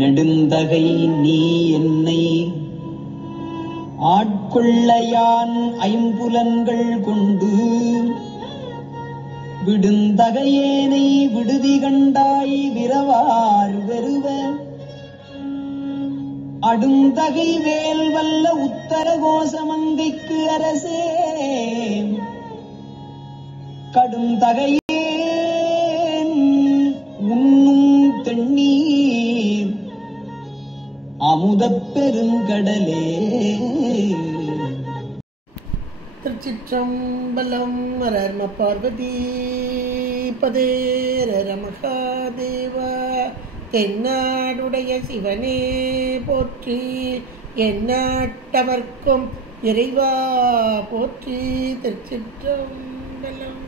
நெடுந்தகை நீ என்னை ஆட்கொள்ளையான் ஐம்புலன்கள் கொண்டு விடுந்தகையேனை விடுதி கண்டாய் விரவார் வெறுவ அடுந்தகை வேல் வல்ல உத்தர கோசமங்கைக்கு அரசே கடுந்தகையேன் உண்ணும் தெண்ணீர் அமுதப் பெருங்கடலே. திருச்சிற்றம்பலம். ஹர பார்வதி பதேர மகாதேவ. தென்னாடுடைய சிவனே போற்றி, எந்நாட்டவர்க்கும் இறைவா போற்றி. திருச்சிற்றம்பலம்.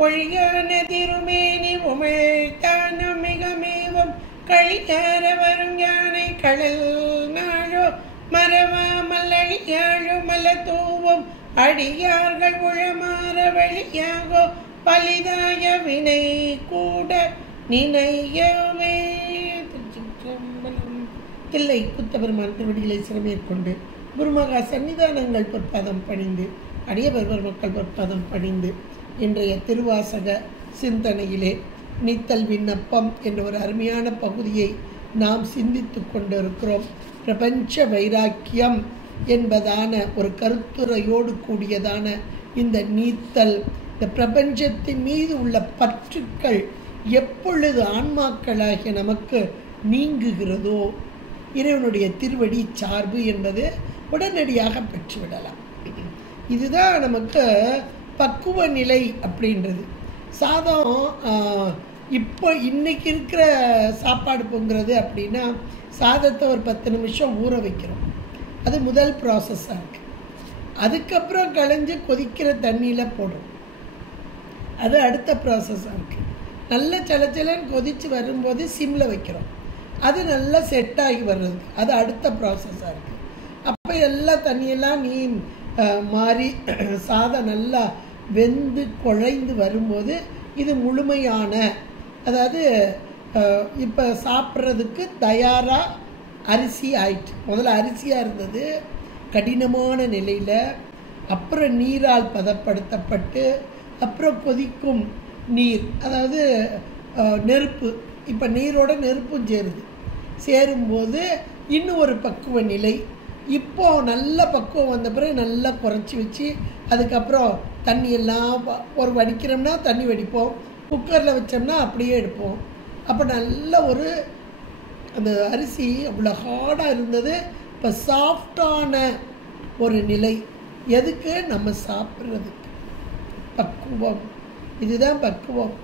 பொழியான திருமேனி உமிழ்த்தான மிகமேவம் கழியார வரும் யானை கடல் நாளோ மரவாமல் அழியாழோ மல தூவும் அடியார்கள் உழமாற வழியாகோ பலிதாய வினை கூட நினையவே. திருச்சிற்றம்பலம். தில்லை குத்தபெருமான் திருவடிகளை சிறமேற்கொண்டு குருமகா சன்னிதானங்கள் பொற்பாதம் பணிந்து அடியபெருவர் மக்கள் பொற்பாதம் பணிந்து இன்றைய திருவாசக சிந்தனையிலே நீத்தல் விண்ணப்பம் என்ற ஒரு அருமையான பகுதியை நாம் சிந்தித்து கொண்டிருக்கிறோம். பிரபஞ்ச வைராக்கியம் என்பதான ஒரு கருத்துரையோடு கூடியதான இந்த நீத்தல், இந்த பிரபஞ்சத்தின் மீது உள்ள பற்றுக்கள் எப்பொழுது ஆன்மாக்களாகிய நமக்கு நீங்குகிறதோ இறைவனுடைய திருவடி சார்பு என்பது உடனடியாக பெற்றுவிடலாம். இதுதான் நமக்கு பக்குவ நிலை அப்படின்றது. சாதம் இப்போ இன்னைக்கு இருக்கிற சாப்பாடு பொங்குறது அப்படின்னா சாதத்தை ஒரு 10 நிமிஷம் ஊற வைக்கிறோம். அது முதல் ப்ராசஸாக இருக்குது. அதுக்கப்புறம் களைஞ்சு கொதிக்கிற தண்ணியில் போடும், அது அடுத்த ப்ராசஸாக இருக்குது. நல்ல சலச்சலன்னு கொதித்து வரும்போது சிம்மில் வைக்கிறோம், அது நல்லா செட் ஆகி வர்றது, அது அடுத்த ப்ராசஸாக இருக்குது. அப்போ எல்லா தண்ணியெல்லாம் மாறி சாதம் நல்லா வெந்து குழைந்து வரும்போது இது முழுமையான, அதாவது இப்போ சாப்பிட்றதுக்கு தயாராக அரிசி ஆயிட்டு. முதல்ல அரிசியாக இருந்தது கடினமான நிலையில், அப்புறம் நீரால் பதப்படுத்தப்பட்டு, அப்புறம் கொதிக்கும் நீர், அதாவது நெருப்பு, இப்போ நீரோட நெருப்பும் சேரும்போது இன்னும் ஒரு பக்குவ நிலை. இப்போது நல்ல பக்குவம் வந்த பிறகு நல்லா குறைச்சி வச்சு அதுக்கப்புறம் தண்ணியெல்லாம் ஒரு வடிக்கிறோம்னா தண்ணி வடிப்போம், குக்கரில் வச்சோம்னா அப்படியே எடுப்போம். அப்போ நல்ல ஒரு அந்த அரிசி அவ்வளோ ஹார்டாக இருந்தது, இப்போ சாஃப்டான ஒரு நிலை. எதுக்கு? நம்ம சாப்பிட்றதுக்கு. பக்குவம், இதுதான் பக்குவம்.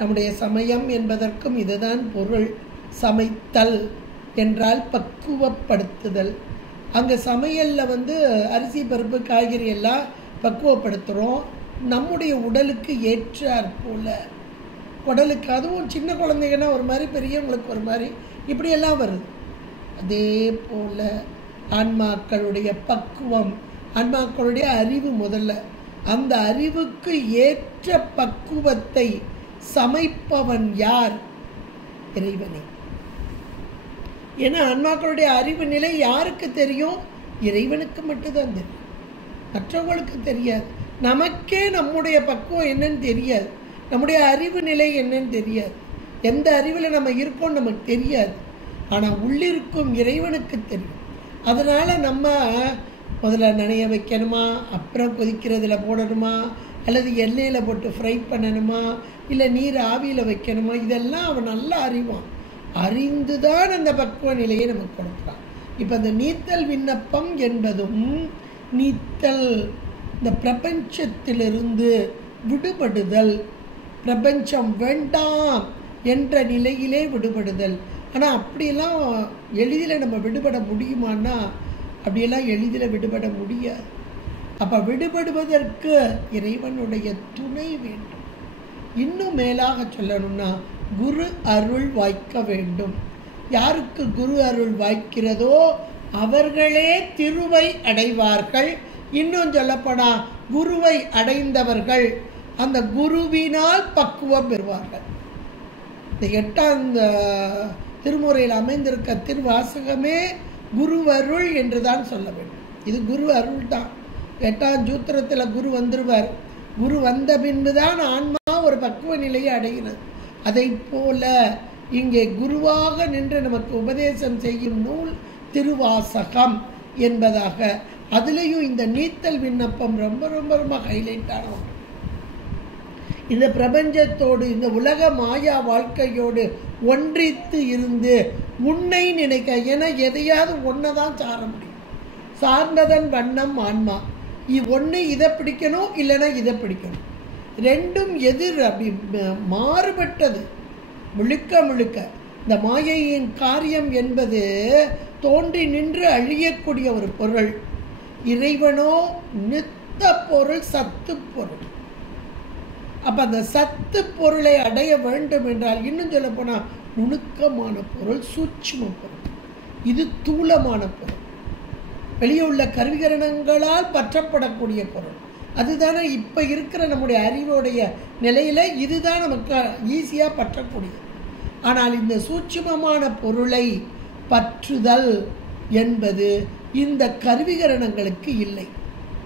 நம்முடைய சமயம் என்பதற்கும் இதுதான் பொருள். சமைத்தல் என்றால் பக்குவப்படுத்துதல். அங்கே சமையலில் அரிசி பருப்பு காய்கறி எல்லாம் பக்குவப்படுத்துகிறோம் நம்முடைய உடலுக்கு ஏற்றாற் போல. உடலுக்கு, அதுவும் சின்ன குழந்தைங்கன்னா ஒரு மாதிரி, பெரியவங்களுக்கு ஒரு மாதிரி, இப்படியெல்லாம் வருது. அதே போல் ஆன்மாக்களுடைய பக்குவம், ஆன்மாக்களுடைய அறிவு, முதல்ல அந்த அறிவுக்கு ஏற்ற பக்குவத்தை சமைப்பவன் யார்? இறைவனே. ஏன்னா ஆன்மாக்களுடைய அறிவு நிலை யாருக்கு தெரியும்? இறைவனுக்கு மட்டும்தான் தெரியும், மற்றவங்களுக்கு தெரியாது. நமக்கே நம்முடைய பக்குவம் என்னன்னு தெரியாது, நம்முடைய அறிவு நிலை என்னன்னு தெரியாது, எந்த அறிவில் நம்ம இருக்கோம் நமக்கு தெரியாது. ஆனால் உள்ளிருக்கும் இறைவனுக்கு தெரியும். அதனால் நம்ம முதல்ல நனைய வைக்கணுமா, அப்புறம் கொதிக்கிறதுல போடணுமா, அல்லது எண்ணெயில் போட்டு ஃப்ரை பண்ணணுமா, இல்லை நீர் ஆவியில் வைக்கணுமா, இதெல்லாம் அவன் நல்லா அறிவான். அறிந்துதான் அந்த பக்குவ நிலையை நமக்கு கொடுக்குறான். இப்போ அந்த நீத்தல் விண்ணப்பம் என்பதும் நீத்தல், இந்த பிரபஞ்சத்திலிருந்து விடுபடுதல், பிரபஞ்சம் வேண்டாம் என்ற நிலையிலே விடுபடுதல். ஆனால் அப்படியெல்லாம் எளிதில் நம்ம விடுபட முடியுமான்னா அப்படியெல்லாம் எளிதில் விடுபட முடியாது. அப்ப விடுபடுவதற்கு இறைவனுடைய துணை வேண்டும். இன்னும் மேலாக சொல்லணும்னா குரு அருள் வாய்க்க வேண்டும். யாருக்கு குரு அருள் வாய்க்கிறதோ அவர்களே திருவை அடைவார்கள். இன்னும் சொல்லப்படா குருவை அடைந்தவர்கள் அந்த குருவினால் பக்குவம் பெறுவார்கள். இந்த 8ஆம் திருமுறையில் அமைந்திருக்க திருவாசகமே குருவருள் என்றுதான் சொல்ல வேண்டும். இது குரு அருள் தான். 8ஆம் சூத்திரத்தில் குரு வந்துருவார். குரு வந்த பின்புதான் ஆன்மா ஒரு பக்குவ நிலையை அடைகிறது. அதை போல இங்கே குருவாக நின்று நமக்கு உபதேசம் செய்யும் நூல் திருவாசகம் என்பதாக. அதுலேயும் இந்த நீத்தல் விண்ணப்பம் ரொம்ப ரொம்ப ரொம்ப ஹைலைட்டான ஒன்று. இந்த பிரபஞ்சத்தோடு இந்த உலக மாயா வாழ்க்கையோடு ஒன்றித்து இருந்து உன்னை நினைக்க. ஏன்னா எதையாவது ஒன்றை தான் சார முடியும். சார்ந்ததன் வண்ணம் ஆன்மா. ஒன்று இதை பிடிக்கணும், இல்லைன்னா இதை பிடிக்கணும். ரெண்டும் எதிர், அப்படி மாறுபட்டது. முழுக்க முழுக்க இந்த மாயையின் காரியம் என்பது தோன்றி நின்று அழியக்கூடிய ஒரு பொருள். இறைவனோ நித்த பொருள், சத்து பொருள். அப்ப அந்த சத்து பொருளை அடைய வேண்டும் என்றால் இன்னும் சொல்ல போனா நுணுக்கமான பொருள், சூட்சும பொருள். இது தூலமான பொருள், வெளியே உள்ள கருவிகரணங்களால் பற்றப்படக்கூடிய பொருள். அதுதானே இப்ப இருக்கிற நம்முடைய அறிவோடைய நிலையில இதுதான் நமக்கு ஈஸியா பற்றக்கூடியது. ஆனால் இந்த சூட்சுமமான பொருளை பற்றுதல் என்பது இந்த கருவிகரணங்களுக்கு இல்லை.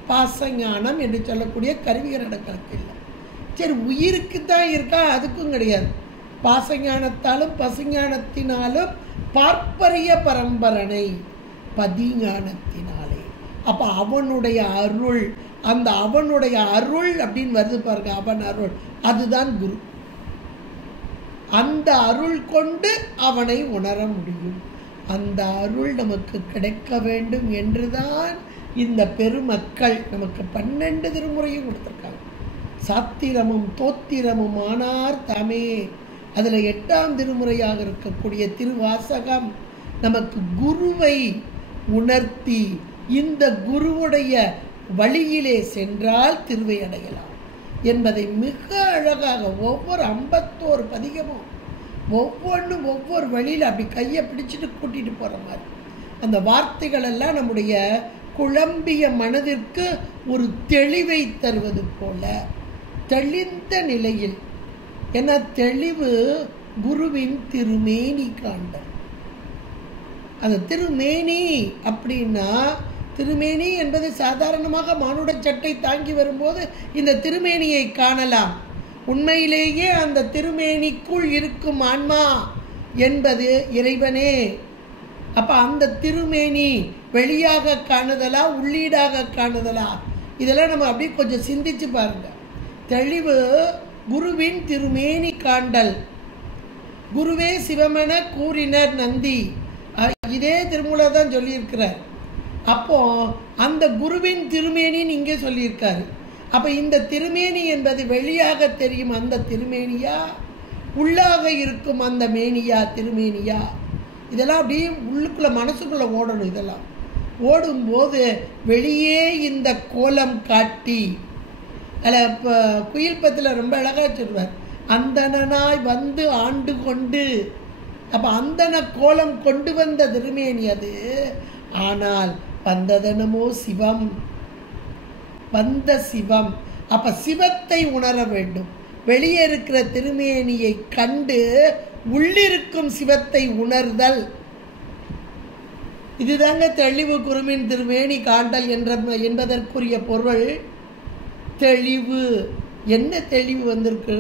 பாசஞானம் என்று சொல்லக்கூடிய கருவிகரணங்களுக்கு இல்லை. சரி, உயிருக்கு தான் இருக்கா, அதுக்கும் கிடையாது. பாசஞானத்தாலும் பசுஞானத்தினாலும் பார்ப்பரிய பரம்பரனை பதிஞானத்தினாலே. அப்ப அவனுடைய அருள், அந்த அவனுடைய அருள் அப்படின்னு வருது பாருங்க, அவன் அருள், அதுதான் குரு. அந்த அருள் கொண்டு அவனை உணர முடியும். அந்த அருள் நமக்கு கிடைக்க வேண்டும் என்றுதான் இந்த பெருமக்கள் நமக்கு 12 திருமுறையும் கொடுத்திருக்காங்க. சாத்திரமும் தோத்திரமும் ஆனார் தாமே. அதுல 8ஆம் திருமுறையாக இருக்கக்கூடிய திருவாசகம் நமக்கு குருவை உணர்த்தி இந்த குருவுடைய வழியிலே சென்றால் திருவை அடையலாம் என்பதை மிக அழகாக ஒவ்வொரு 51 பதிகமும் ஒவ்வொன்றும் ஒவ்வொரு வழியில் அப்படி கையை பிடிச்சிட்டு கூட்டிட்டு போற மாதிரி அந்த வார்த்தைகள் எல்லாம் நம்முடைய குழம்பிய மனதிற்கு ஒரு தெளிவை தருவது போல தெளிந்த நிலையில். ஏன்னா தெளிவு குருவின் திருமேனி காண்டல். அந்த திருமேனி அப்படின்னா, திருமேனி என்பது சாதாரணமாக மானுட சட்டை தாங்கி வரும்போது இந்த திருமேனியை காணலாம். உண்மையிலேயே அந்த திருமேனிக்குள் இருக்கும் ஆன்மா என்பது இறைவனே. அப்ப அந்த திருமேனி வெளியாக காணுதலா, உள்ளீடாக காணுதலா, இதெல்லாம் நம்ம அப்படியே கொஞ்சம் சிந்திச்சு பாருங்க. தெளிவு குருவின் திருமேனி காண்டல். குருவே சிவமென கூறினர் நந்தி, இதே திருமூலர் தான் சொல்லியிருக்கிறார். அப்போ அந்த குருவின் திருமேனின்னு இங்கே சொல்லியிருக்காரு. அப்ப இந்த திருமேனி என்பது வெளியாக தெரியும் அந்த திருமேனியா, உள்ளாக இருக்கும் அந்த மேனியா திருமேனியா? இதெல்லாம் அப்படியே உள்ளுக்குள்ள மனசுக்குள்ள ஓடணும். இதெல்லாம் ஓடும்போது வெளியே இந்த கோலம் காட்டி, இப்போ குயில் பத்தில் ரொம்ப அழகா சொல்வார், அந்தனாய் வந்து ஆண்டு கொண்டு. அப்ப அந்தன கோலம் கொண்டு வந்த திருமேனி அது. ஆனால் வந்ததனமோ சிவம், வந்த சிவம். அப்ப சிவத்தை உணர வேண்டும். வெளியே இருக்கிற திருமேனியை கண்டு உள்ளிருக்கும் சிவத்தை உணர்தல். இதுதாங்க தெளிவு குருவின் திருமேனி காண்டல் என்பதற்குரிய பொருள். தெளிவு. என்ன தெளிவு வந்திருக்கு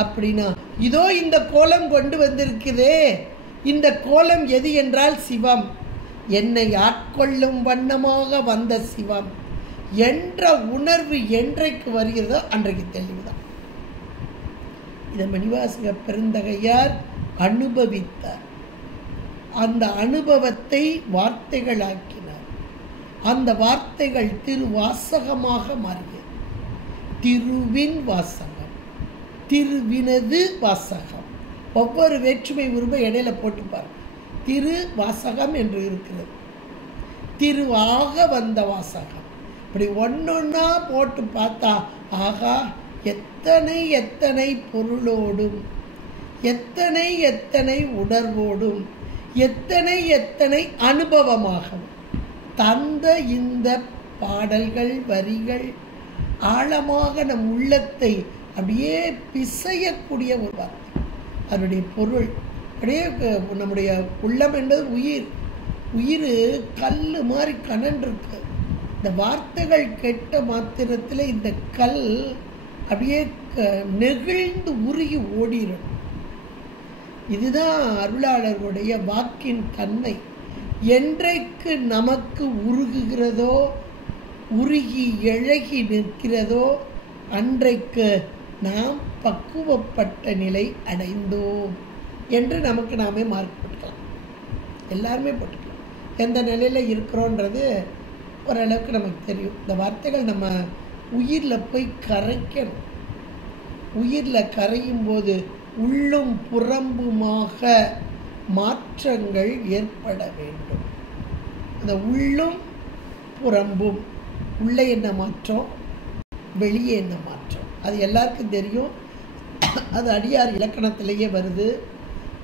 அப்படின்னா, இதோ இந்த கோலம் கொண்டு வந்திருக்கிறதே, இந்த கோலம் எது என்றால் சிவம். என்னை ஆட்கொள்ளும் வண்ணமாக வந்த சிவம் என்ற உணர்வு என்றைக்கு வருகிறதோ அன்றைக்கு தெளிவுதான். இதை மணிவாசக பெருந்தகையார் அனுபவித்தார். அந்த அனுபவத்தை வார்த்தைகளாக்கினார். அந்த வார்த்தைகள் திருவாசகமாக மாறியது. திருவின் வாசகம், திருவினது வாசகம். ஒவ்வொரு வேற்றுமை உருவ இடையில போட்டு பாருங்க. திரு வாசகம் என்று இருக்கிறது. திருவாக வந்த வாசகம். இப்படி ஒன்னொன்னா போட்டு பார்த்தா ஆகா எத்தனை எத்தனை பொருளோடும் எத்தனை எத்தனை உணர்வோடும் எத்தனை எத்தனை அனுபவமாகவும் தந்த இந்த பாடல்கள் வரிகள் ஆழமாக நம் உள்ளத்தை அப்படியே பிசையக்கூடிய ஒரு வார்த்தை. அதனுடைய பொருள் அப்படியே நம்முடைய உள்ளம் என்பது உயிர் கல் மாதிரி கனன்றிருக்கு. இந்த வார்த்தைகள் கேட்ட மாத்திரத்தில் இந்த கல் அப்படியே நெகிழ்ந்து உருகி ஓடிடும். இதுதான் அருளாளர்களுடைய வாக்கின் தன்மை. என்றைக்கு நமக்கு உருகுகிறதோ உருகி இழகி நிற்கிறதோ அன்றைக்கு நாம் பக்குவப்பட்ட நிலை அடைந்தோம் என்று நமக்கு நாமே மார்க் போட்டுக்கலாம். எல்லாருமே போட்டுக்கலாம். எந்த நிலையில் இருக்கிறோன்றது ஓரளவுக்கு நமக்கு தெரியும். இந்த வார்த்தைகள் நம்ம உயிரில் போய் கரைக்கணும். உயிரில் கரையும் போது உள்ளும் புறம்புமாக மாற்றங்கள் ஏற்பட வேண்டும். அந்த உள்ளும் புறம்பும், உள்ளே என்ன மாற்றம், வெளியே என்ன மாற்றம், அது எல்லாருக்கும் தெரியும். அது அடியார் இலக்கணத்திலேயே வருது.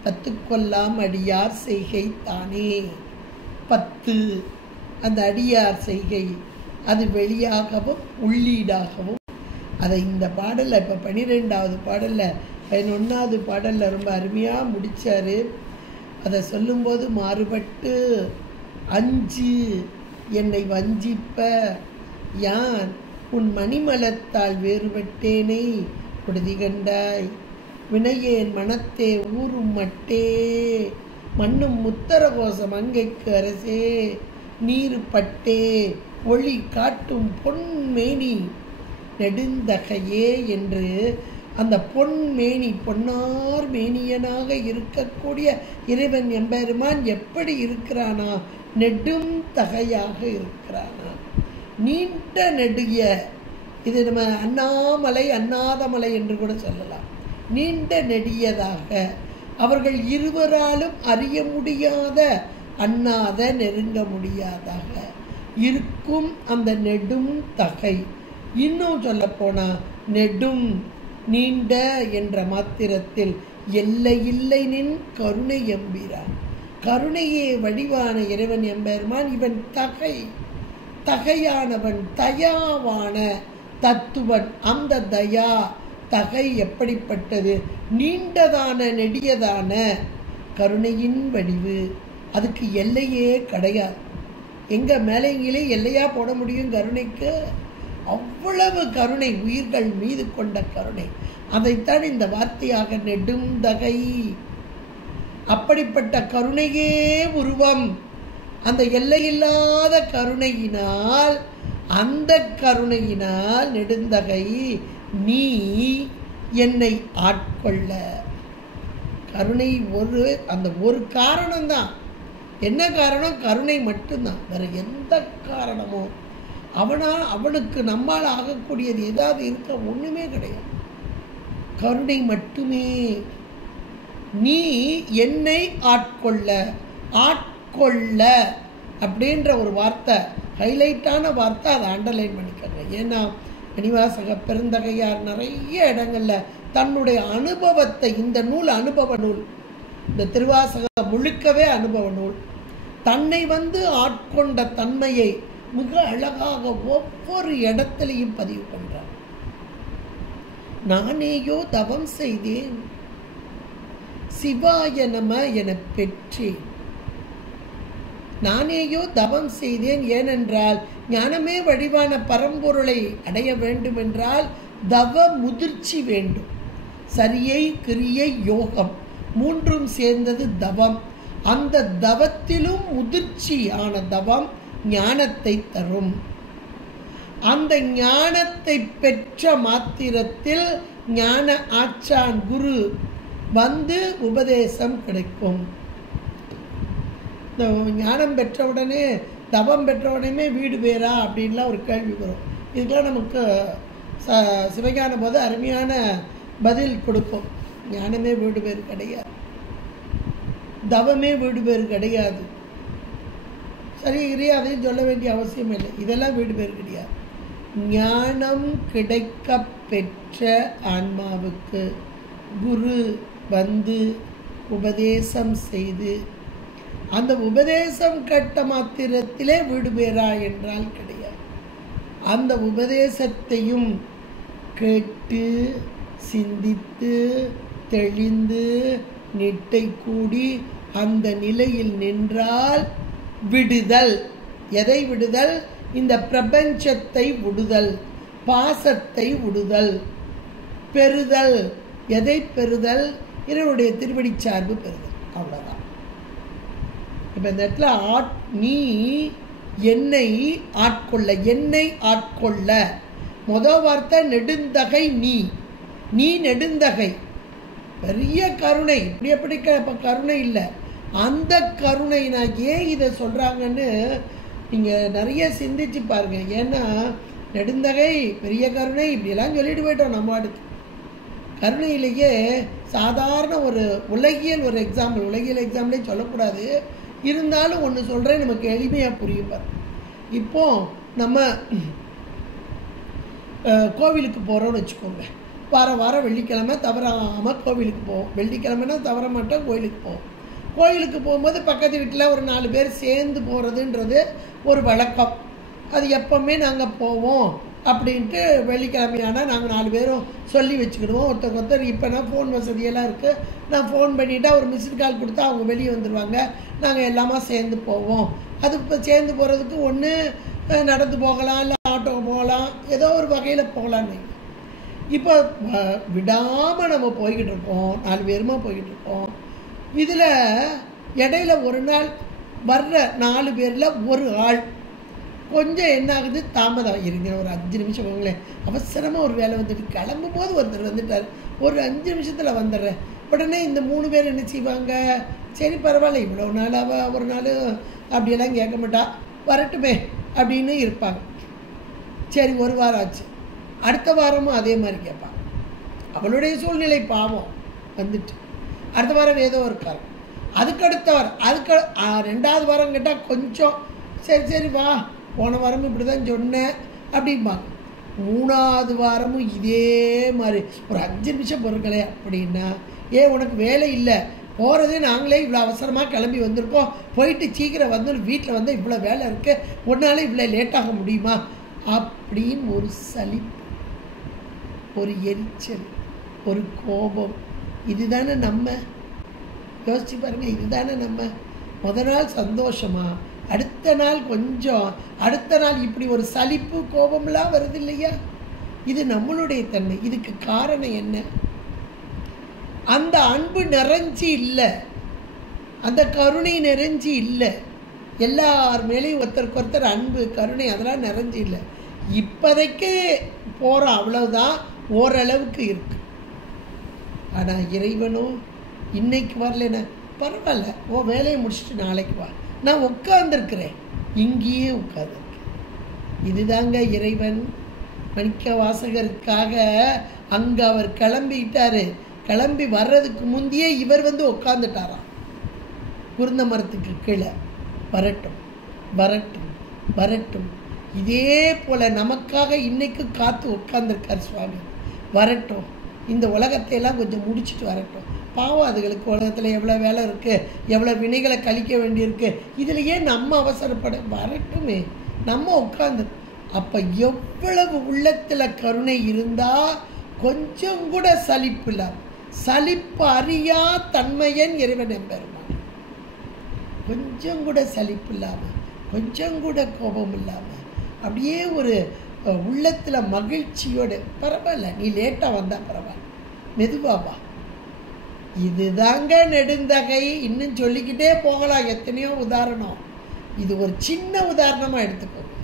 10 கொல்லாம் அடியார் செய்கை தானே 10. அந்த அடியார் செய்கை அது வெளியாகவும் உள்ளீடாகவும். அதை இந்த பாடலில் இப்போ 12வது பாடலில் 11வது பாடலில் ரொம்ப அருமையாக முடித்தார். அதை சொல்லும்போது மாறுபட்டு அஞ்சு என்னை வஞ்சிப்ப யான் உன் மணிமலத்தால் வேறுபட்டேனை பொழுதி கண்டாய் வினையேன் மனத்தே ஊரும் மட்டே மண்ணும் முத்தரகோசம் அங்கைக்கு அரசே நீர் பட்டே ஒளி காட்டும் பொன்மேனி நெடுந்தகையே என்று அந்த பொன்மேனி பொன்னார் மேனியனாக இருக்கக்கூடிய இறைவன் எம்பெருமான் எப்படி இருக்கிறானா, நெடும் தகையாக இருக்கிறானா, நீண்ட நெடிய. இது நம்ம அண்ணாமலை அண்ணாதமலை என்று கூட சொல்லலாம். நீண்ட நெடியதாக அவர்கள் இருவராலும் அறிய முடியாத அண்ணாத நெருங்க முடியாதாக இருக்கும் அந்த நெடும் தகை. இன்னும் சொல்ல போனா நெடும் நீண்ட என்ற மாத்திரத்தில் எல்லையில்லை நின் கருணை எம்பிரான். கருணையே வடிவான இறைவன் எம்பெருமான். இவன் தகையானவன், தயாவான தத்துவன். அந்த தயா தகை எப்படிப்பட்டது, நீண்டதான நெடியதான கருணையின் வடிவு. அதுக்கு எல்லையே கிடையாது. எங்க மேலேங்கிலே எல்லையா போட முடியும் கருணைக்கு? அவ்வளவு கருணை, உயிர்கள் மீது கொண்ட கருணை. அதைத்தான் இந்த வார்த்தையாக நெடும் தகை. அப்படிப்பட்ட கருணையே உருவம். அந்த எல்லையில்லாத கருணையினால், அந்த கருணையினால் நெடுந்தகை நீ என்னை ஆட்கொள்ள. கருணை அந்த ஒரு காரணம்தான். என்ன காரணம்? கருணை மட்டும்தான். வேற எந்த காரணமும் அவனுக்கு நம்மால் ஆகக்கூடியது ஏதாவது இருக்க ஒண்ணுமே கிடையாது. கருணை மட்டுமே. நீ என்னை ஆட்கொள்ள. ஆட்கொள்ள அப்படின்ற ஒரு வார்த்தை, ஹைலைட்டான வார்த்தை. அதை அண்டர்லைன் பண்ணிக்கோங்க. ஏன்னா மணிவாசக பெருந்தகையார் நிறைய இடங்கள்ல தன்னுடைய அனுபவத்தை, இந்த நூல் அனுபவ நூல், இந்த திருவாசக முழுக்கவே அனுபவ நூல், தன்னை ஆட்கொண்ட தன்மையை மிக அழகாக ஒவ்வொரு இடத்திலையும் பதிவு பண்றார். நானேயோ தவம் செய்தேன், சிவாய நம என பெற்றேன். நானேயோ தவம் செய்தேன். ஏனென்றால் ஞானமே வடிவான பரம்பொருளை அடைய வேண்டும் என்றால் தவ முதிர்ச்சி வேண்டும். சரியை, கிரியை, யோகம் மூன்றும் சேர்ந்தது தவம். அந்த தவத்திலும் முதிர்ச்சி ஆன தவம் ஞானத்தை தரும். அந்த ஞானத்தை பெற்ற மாத்திரத்தில் ஞான ஆச்சான் குரு உபதேசம் கிடைக்கும். இந்த ஞானம் பெற்றவுடனே, தவம் பெற்றவுடனே வீடு பேரா அப்படின்லாம் ஒரு கேள்வி வரும். இதுக்கெல்லாம் நமக்கு சிவஞான போது அருமையான பதில் கொடுக்கும். ஞானமே வீடு பேர் கிடையாது, தவமே வீடு பேர் கிடையாது. சரி அதையும் சொல்ல வேண்டிய அவசியம் இல்லை. இதெல்லாம் வீடு பேர் கிடையாது. ஞானம் கிடைக்க பெற்ற ஆன்மாவுக்கு குரு வந்து உபதேசம் செய்து அந்த உபதேசம் கட்ட மாத்திரத்திலே வீடு பேரா என்றால் கிடையாது. அந்த உபதேசத்தையும் கேட்டு சிந்தித்து தெளிந்து நிட்டை கூடி அந்த நிலையில் நின்றால் விடுதல். எதை விடுதல்? இந்த பிரபஞ்சத்தை விடுதல், பாசத்தை விடுதல், பெறுதல். எதை பெறுதல்? இறைவனுடைய திருவடி சார்பு பெறுதல். அவ்வளோதான். இப்போ இந்த இடத்துல நீ என்னை ஆட்கொள்ள, என்னை ஆட்கொள்ள. முதல் வார்த்தை நெடுந்தகை. நீ நெடுந்தகை. பெரிய கருணை. இப்படி கருணை இல்லை, அந்த கருணை. நான் ஏன் இதை சொல்கிறாங்கன்னு நீங்கள் நிறைய சிந்திச்சு பாருங்க. ஏன்னா நெடுந்தகை, பெரிய கருணை, இப்படியெல்லாம் சொல்லிட்டு போயிட்டோம். நம்ம அடுத்து கருணையிலேயே சாதாரண ஒரு உலகியல் ஒரு எக்ஸாம்பிள், உலகியல் எக்ஸாம்பிளே சொல்லக்கூடாது, இருந்தாலும் ஒன்று சொல்கிறேன், நமக்கு எளிமையாக புரியுப்பார். இப்போ நம்ம கோவிலுக்கு போகிறோன்னு வச்சுக்கோங்க. வாரம் வெள்ளிக்கிழமை தவறாமல் கோவிலுக்கு போவோம். வெள்ளிக்கிழமைனா தவற மாட்டோம், கோயிலுக்கு போவோம். கோயிலுக்கு போகும்போது பக்கத்து வீட்டில் ஒரு 4 பேர் சேர்ந்து போகிறதுன்றது ஒரு வழக்கம். அது எப்போவுமே நாங்கள் போவோம் அப்படின்ட்டு. வெள்ளிக்கிழமையானால் நாங்கள் 4 பேரும் சொல்லி வச்சுக்கிடுவோம். ஒருத்தர் இப்போனா ஃபோன் வசதியெல்லாம் இருக்குது. நான் ஃபோன் பண்ணிவிட்டா ஒரு மிஸ்டு கால் கொடுத்தா அவங்க வெளியே வந்துடுவாங்க. நாங்கள் எல்லாமே சேர்ந்து போவோம். அது இப்போ சேர்ந்து போகிறதுக்கு ஒன்று நடந்து போகலாம், இல்லை ஆட்டோ போகலாம், ஏதோ ஒரு வகையில் போகலான்னு. இப்போ விடாமல் நம்ம போய்கிட்டு இருக்கோம், 4 பேருமா போய்கிட்டு இருக்கோம். இதில் இடையில ஒரு நாள் வர்ற 4 பேரில் ஒரு ஆள் கொஞ்சம் என்ன ஆகுது, தாமதம் இருங்க, ஒரு 5 நிமிஷம் போங்களேன், அவசரமாக ஒரு வேலை வந்துட்டு, கிளம்பும் போது ஒருத்தர் வந்துட்டார், ஒரு 5 நிமிஷத்தில் வந்துடுறேன். உடனே இந்த 3 பேர் என்ன செய்வாங்க, சரி பரவாயில்ல, இவ்வளோ நாள் ஒரு நாள் அப்படியெல்லாம் கேட்க மாட்டா, வரட்டுமே அப்படின்னு இருப்பாங்க. சரி, ஒரு வாரம் ஆச்சு, அடுத்த வாரமும் அதே மாதிரி கேட்பாங்க. அவளுடைய சூழ்நிலை பாவம் வந்துட்டு, அடுத்த வாரம் ஏதோ இருக்காரு. அதுக்கடுத்த வாரம், அதுக்கு 2வது வாரம் கேட்டால் கொஞ்சம் சரி வா, போன வாரமும் இப்படி தான் சொன்னேன் அப்படிம்பாங்க. 3வது வாரமும் இதே மாதிரி ஒரு 5 நிமிஷம் பொருட்களே அப்படின்னா, உனக்கு வேலை இல்லை, போகிறதே நாங்களே இவ்வளோ அவசரமாக கிளம்பி வந்திருக்கோம், போயிட்டு சீக்கிரம் வந்து வீட்டில் வந்து இவ்வளோ வேலை இருக்குது, ஒன்றால் இவ்வளோ லேட்டாக முடியுமா அப்படின்னு ஒரு சலிப்பு, ஒரு எரிச்சல், ஒரு கோபம். இதுதானே நம்ம, யோசிச்சு பாருங்க, இதுதானே நம்ம. முதல் நாள் சந்தோஷமா, அடுத்த நாள் கொஞ்சம், அடுத்த நாள் இப்படி ஒரு சலிப்பு கோபம்லாம் வருது இல்லையா? இது நம்மளுடைய தன்மை. இதுக்கு காரணம் என்ன? அந்த அன்பு நிறைஞ்சி இல்லை, அந்த கருணை நிறைஞ்சி இல்லை. எல்லார் மேலேயும் ஒருத்தருக்கு ஒருத்தர் அன்பு கருணை அதெல்லாம் நிறைஞ்சி இல்லை. இப்போதைக்கு போகிறோம், அவ்வளவுதான், ஓரளவுக்கு இருக்கு. ஆனால் இறைவனும் இன்னைக்கு வரலன்னா பரவாயில்ல, ஓ வேலையை முடிச்சுட்டு நாளைக்கு வா, நான் உட்கார்ந்துருக்கிறேன், இங்கேயே உட்கார்ந்துருக்கேன். இதுதாங்க இறைவன். மணிக்க வாசகருக்காக அங்கே அவர் கிளம்பிட்டாரு, கிளம்பி வர்றதுக்கு முந்தையே இவர் வந்து உட்காந்துட்டாராம் குருந்த மரத்துக்கு கீழே. வரட்டும் வரட்டும் வரட்டும், இதே போல் நமக்காக இன்னைக்கு காத்து உட்கார்ந்துருக்கார் சுவாமி. வரட்டும், இந்த உலகத்தையெல்லாம் கொஞ்சம் முடிச்சுட்டு வரட்டும். பாவம், அதுகளுக்கு உலகத்தில் எவ்வளோ வேலை இருக்குது, எவ்வளோ வினைகளை கழிக்க வேண்டியிருக்கு, இதுலையே நம்ம அவசரப்பட, வரட்டுமே, நம்ம உட்காந்து. அப்போ எவ்வளவு உள்ளத்தில் கருணை இருந்தால் கொஞ்சம் கூட சலிப்பு இல்லாமல், சலிப்பு அறியா தன்மையன் இறைவன் எம்பெருமான், கொஞ்சம் கூட சலிப்பு இல்லாமல், கொஞ்சம் கூட கோபம் இல்லாமல், அப்படியே ஒரு உள்ளத்தில் மகிழ்ச்சியோடு, பரவாயில்ல நீ லேட்டாக வந்தால் பரவாயில்ல, மெதுவா வா. இதுதாங்க நெடுந்தகை. இன்னும் சொல்லிக்கிட்டே போகலாம், எத்தனையோ உதாரணம். இது ஒரு சின்ன உதாரணமாக எடுத்துக்கோங்க.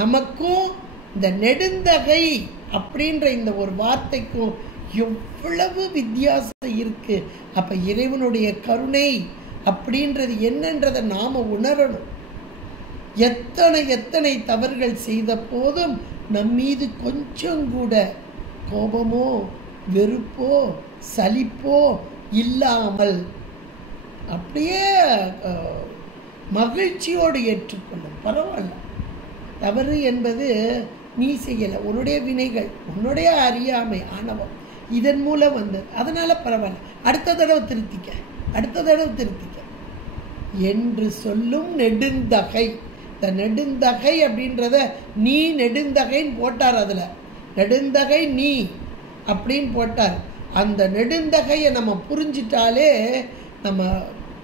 நமக்கும் இந்த நெடுந்தகை அப்படின்ற இந்த ஒரு வார்த்தைக்கும் எவ்வளவு வித்தியாசம் இருக்கு. அப்ப இறைவனுடைய கருணை அப்படின்றது என்னன்றதை நாம உணரணும். எத்தனை எத்தனை தவறுகள் செய்த போதும் நம் மீது கொஞ்சம் கூட கோபமோ வெறுப்போ சலிப்போ இல்லாமல் அப்படியே மகிழ்ச்சியோடு ஏற்றுக்கொள்ளும். பரவாயில்ல, தவறு என்பது நீ செய்யலை, உன்னுடைய வினைகள், உன்னுடைய அறியாமை, ஆணவம் இதன் மூலம் வந்தது, அதனால பரவாயில்ல, அடுத்த தடவை திருத்திக்க என்று சொல்லும் நெடுந்தகை. இந்த நெடுந்தகை அப்படின்றத நீ நெடுந்தகைன்னு போட்டார், அதில் நெடுந்தகை நீ அப்படின்னு போட்டார். அந்த நெடுந்தகையை நம்ம புரிஞ்சிட்டாலே நம்ம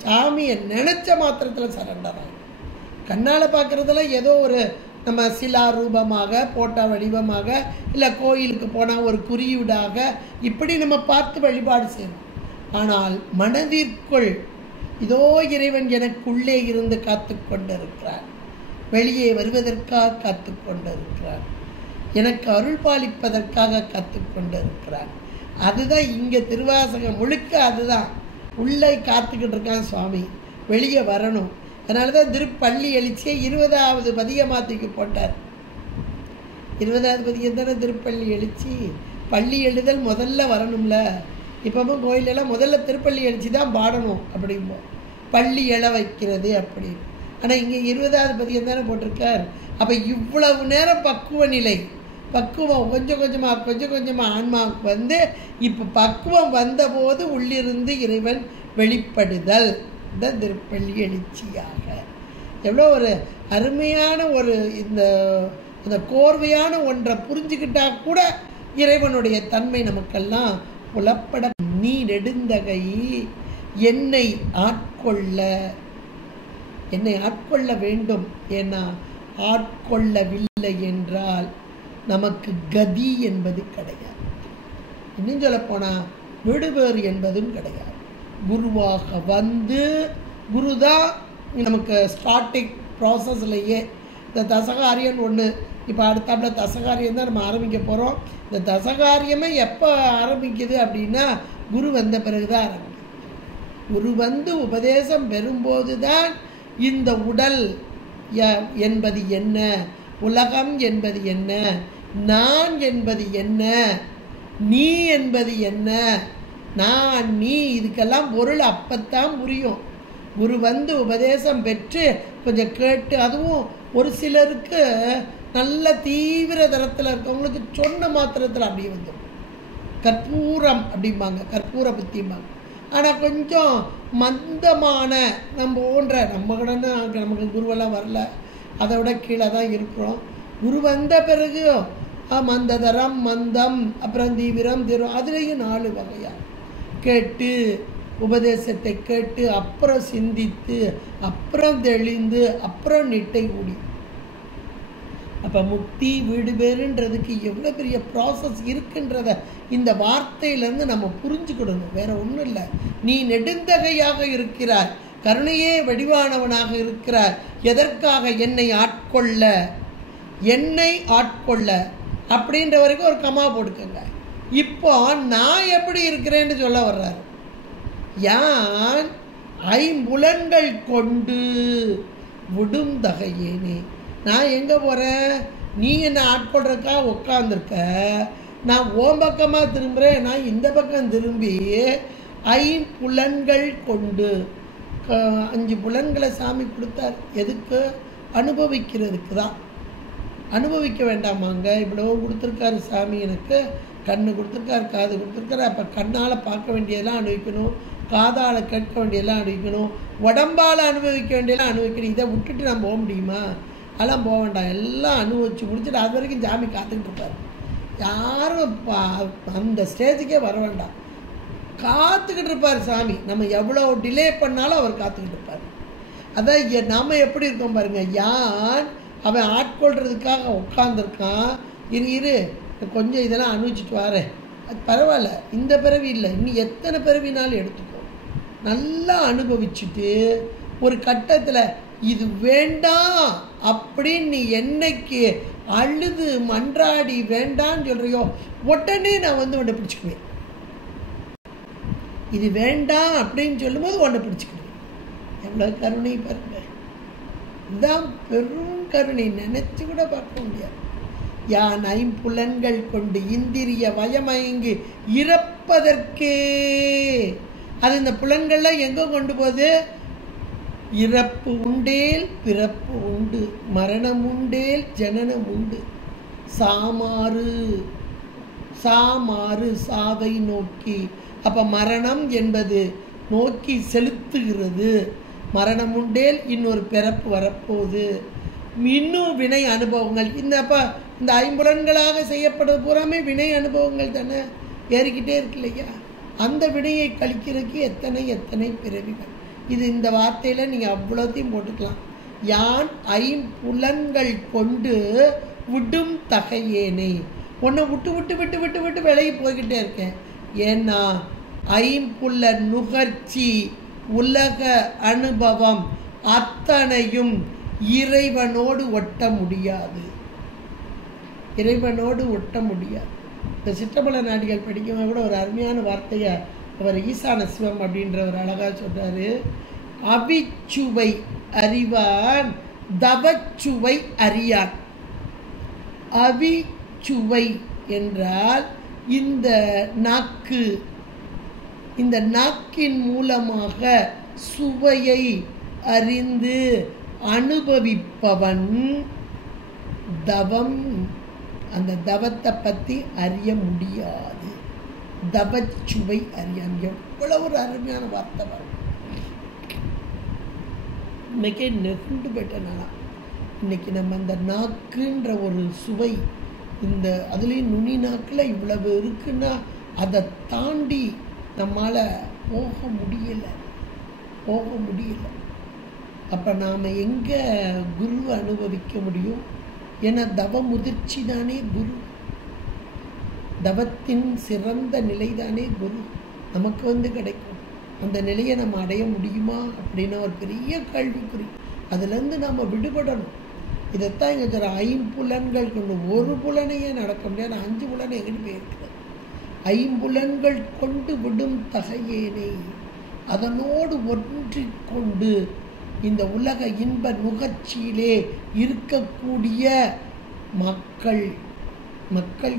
சாமியை நினைச்ச மாத்திரத்தில் சரண்டர் ஆகும். கண்ணால் பார்க்குறதுல ஏதோ ஒரு நம்ம சிலா ரூபமாக போட்டா வடிவமாக, இல்லை கோயிலுக்கு போனால் ஒரு குறியீடாக இப்படி நம்ம பார்த்து வழிபாடு செய்யணும். ஆனால் மனதிற்குள் இதோ இறைவன் எனக்குள்ளே இருந்து காத்து கொண்டிருக்கிறார், வெளியே வருவதற்காக காத்து கொண்டிருக்கிறார், எனக்கு அருள் பாலிப்பதற்காக காத்து கொண்டிருக்கிறார். அதுதான் இங்கே திருவாசகம் முழுக்க அதுதான். உள்ளே காத்துக்கிட்டு இருக்கான் சுவாமி, வெளியே வரணும். அதனால தான் திருப்பள்ளி எழுச்சியை 20வது பதிகமாத்திக்கு போட்டார். 20வது பதிகம் தானே திருப்பள்ளி எழுச்சி. பள்ளி எழுதல் முதல்ல வரணும்ல. இப்பவும் கோயிலெல்லாம் முதல்ல திருப்பள்ளி எழுச்சி தான் பாடணும் அப்படிம்போம், பள்ளி எழ வைக்கிறது அப்படி. ஆனால் இங்கே 20வது பதிகம் தானே போட்டிருக்கார். அப்போ இவ்வளவு நேரம் பக்குவ நிலை, பக்குவம் கொஞ்சம் கொஞ்சமாக ஆன்மாவுக்கு வந்து இப்போ பக்குவம் வந்தபோது உள்ளிருந்து இறைவன் வெளிப்படுதல் இந்த திருப்பள்ளி எழுச்சியாக. எவ்வளோ ஒரு அருமையான ஒரு இந்த கோர்வையான ஒன்றை புரிஞ்சுக்கிட்டா கூட இறைவனுடைய தன்மை நமக்கெல்லாம் புலப்பட. நீ நெடுந்தகை என்னை ஆட்கொள்ள வேண்டும். ஏன்னா ஆட்கொள்ளவில்லை என்றால் நமக்கு கதி என்பது கிடையாது. இன்னும் சொல்ல போனால் விடுவேறு என்பதும் கிடையாது. குருவாக வந்து குருதான் நமக்கு ஸ்டார்டிங் ப்ராசஸ்லையே. இந்த தசகாரியம் ஒன்று இப்போ அடுத்தாப்புல தசகாரியம் தான் நம்ம ஆரம்பிக்க போகிறோம். இந்த தசகாரியமே எப்போ ஆரம்பிக்குது அப்படின்னா குரு வந்த பிறகு தான் ஆரம்பிக்குது. குரு வந்து உபதேசம் பெறும்போது தான் இந்த உடல் என்பது என்ன, உலகம் என்பது என்ன, நான் என்பது என்ன, நீ என்பது என்ன, நான் நீ இதுக்கெல்லாம் பொருள் அப்பத்தான் புரியும். குரு வந்து உபதேசம் பெற்று கொஞ்சம் கேட்டு, அதுவும் ஒரு சிலருக்கு நல்ல தீவிர தரத்தில் இருக்கவங்களுக்கு சொன்ன மாத்திரத்தில் அப்படியே வந்துடும். கற்பூரம் அப்படிம்பாங்க, கற்பூர புத்திம்பாங்க. ஆனால் கொஞ்சம் மந்தமான நம்ம கடன்னு நமக்கு குருவெல்லாம் வரல, அதை விட கீழே தான் இருக்கிறோம். குரு வந்த பிறகு மந்ததரம், மந்தம், அப்புறம் தீவிரம், தீவிரம், அதுலேயும் 4 வகையாக கேட்டு உபதேசத்தை கேட்டு அப்புறம் சிந்தித்து அப்புறம் தெளிந்து அப்புறம் நிட்டை கூடி. அப்போ முக்தி வீடு பேருன்றதுக்கு எவ்வளோ பெரிய ப்ராசஸ் இருக்குன்றத இந்த வார்த்தையிலேருந்து நம்ம புரிஞ்சுக்கிடணும். வேற ஒன்றும் இல்லை. நீ நெடுந்தகையாக இருக்கிறார், கருணையே வடிவானவனாக இருக்கிறார். எதற்காக? என்னை ஆட்கொள்ள அப்படின்ற வரைக்கும் ஒரு கமா போட்டுக்கோங்க. இப்போ நான் எப்படி இருக்கிறேன்னு சொல்ல வர்றாரு. யான் ஐம்புலன்கள் கொண்டு விடும் தகையேனே. நான் எங்கே போகிறேன்? நீ என்னை ஆட்கொள்றக்கா உட்காந்துருக்க, நான் ஓம்பக்கமாக திரும்புகிறேன். நான் இந்த பக்கம் திரும்பி ஐம்புலன்கள் கொண்டு 5 புலன்களை சாமி கொடுத்தார். எதுக்கு? அனுபவிக்கிறதுக்கு தான். அனுபவிக்க வேண்டாமாங்க? இவ்வளோ கொடுத்துருக்காரு சாமி, எனக்கு கண்ணு கொடுத்துருக்காரு, காது கொடுத்துருக்காரு. அப்போ கண்ணால் பார்க்க வேண்டியதெல்லாம் அனுபவிக்கணும், காதால் கேட்க வேண்டியதெல்லாம் அனுபவிக்கணும், உடம்பால் அனுபவிக்க வேண்டியதெல்லாம் அனுபவிக்கணும். இதை விட்டுட்டு நம்ம போக முடியுமா? அதெல்லாம் போக வேண்டாம். எல்லாம் அனுபவிச்சு முடிச்சுட்டு அது வரைக்கும் சாமி காத்துக்கிட்டு இருப்பார். யாரும் அந்த ஸ்டேஜுக்கே வர வேண்டாம், காத்துக்கிட்டு இருப்பார் சாமி. நம்ம எவ்வளோ டிலே பண்ணாலும் அவர் காத்துக்கிட்டு இருப்பார். அதான் நாம் எப்படி இருக்கோம் பாருங்க. யான் அவன் ஆட்கொள்றதுக்காக உட்காந்துருக்கான். இரு கொஞ்சம் இதெல்லாம் அனுபவிச்சுட்டு வரேன், அது பரவாயில்ல, இந்த பிறவி இல்லை, இன்னும் எத்தனை பிறவினாலும் எடுத்துக்கோ. நல்லா அனுபவிச்சுட்டு ஒரு கட்டத்தில் இது வேண்டாம் அப்படின்னு நீ என்னைக்கு அழுது மன்றாடி வேண்டான்னு சொல்றியோ உடனே நான் வந்து உன்னை பிடிச்சிக்குவேன். இது வேண்டாம் அப்படின்னு சொல்லும்போது உன்னை பிடிச்சிக்குவேன். எவ்வளோ கருணை பாருங்க. இதுதான் பெரும் கருணை, நினைச்சு கூட பார்க்க முடியாது. யான் ஐம்புலன்கள் கொண்டு இந்திரிய வயமயங்கி இறப்பதற்கே. அது இந்த புலன்கள்லாம் எங்கே கொண்டு போகுது? இறப்பு உண்டேல் பிறப்பு உண்டு, மரணம் உண்டேல் ஜனனம் உண்டு. சாமாறு சாவை நோக்கி. அப்ப மரணம் என்பது நோக்கி செலுத்துகிறது. மரணம் உண்டேல் இன்னொரு பிறப்பு வரப்போகுது. இன்னும் வினை அனுபவங்கள். இந்த ஐம்புலன்களாக செய்யப்படுறது பூராமே வினை அனுபவங்கள் தானே, ஏறிக்கிட்டே இருக்கு இல்லையா? அந்த வினையை கழிக்கிறதுக்கு எத்தனை பிறவிகள். இது இந்த வார்த்தையில் நீங்கள் அவ்வளோத்தையும் போட்டுக்கலாம். யான் ஐம்புலன்கள் கொண்டு விடும் தகையேனை. உன்னை விட்டு விலகி போய்கிட்டே இருக்கேன். ஏன்னா ஐம்புல நுகர்ச்சி உலக அனுபவம் அத்தனையும் இறைவனோடு ஒட்ட முடியாது. இந்த சிற்றம்பல நாடிகள் படிக்கும்போது கூட ஒரு அருமையான வார்த்தையை அவர் ஈசான சிவம் அப்படின்றவர் அழகா சொல்றாரு. அவிச்சுவை அறிவான் தவச்சுவை அறியான். அவிச்சுவை என்றால் இந்த நாக்கின் மூலமாக சுவையை அறிந்து அனுபவிப்பவன் தவம், அந்த தவத்தை பற்றி அறிய முடியாது. தவச்சுவை அறியான். எவ்வளவு ஒரு அருமையான வார்த்தை வரும். இன்னைக்கே நெகுண்டு போயிட்டனால இன்னைக்கு நம்ம அந்த நாக்குன்ற ஒரு சுவை, இந்த அதுலேயும் நுனி நாக்கில் இவ்வளவு இருக்குன்னா அதை தாண்டி நம்மால் போக முடியல. அப்போ நாம் எங்கே குருவை அனுபவிக்க முடியும்? ஏன்னா தவ முதிர்ச்சி தானே குரு, தவத்தின் சிறந்த நிலை தானே குரு நமக்கு கிடைக்கும். அந்த நிலையை நம்ம அடைய முடியுமா அப்படின்னா ஒரு பெரிய கேள்விக்குறி. அதுலேருந்து நாம் விடுபடணும். இதைத்தான் இங்கே சொல்கிற ஐம்புலன்கள் கொண்டு. ஒரு புலனையே நடக்க முடியாது, 5 புலனை எங்கிட்டு போயிருக்கிறது. ஐம்புலன்கள் கொண்டு விடும் தகையேனை, அதனோடு ஒன்றி கொண்டு இந்த உலக இன்ப நுகர்ச்சியிலே இருக்கக்கூடிய மக்கள்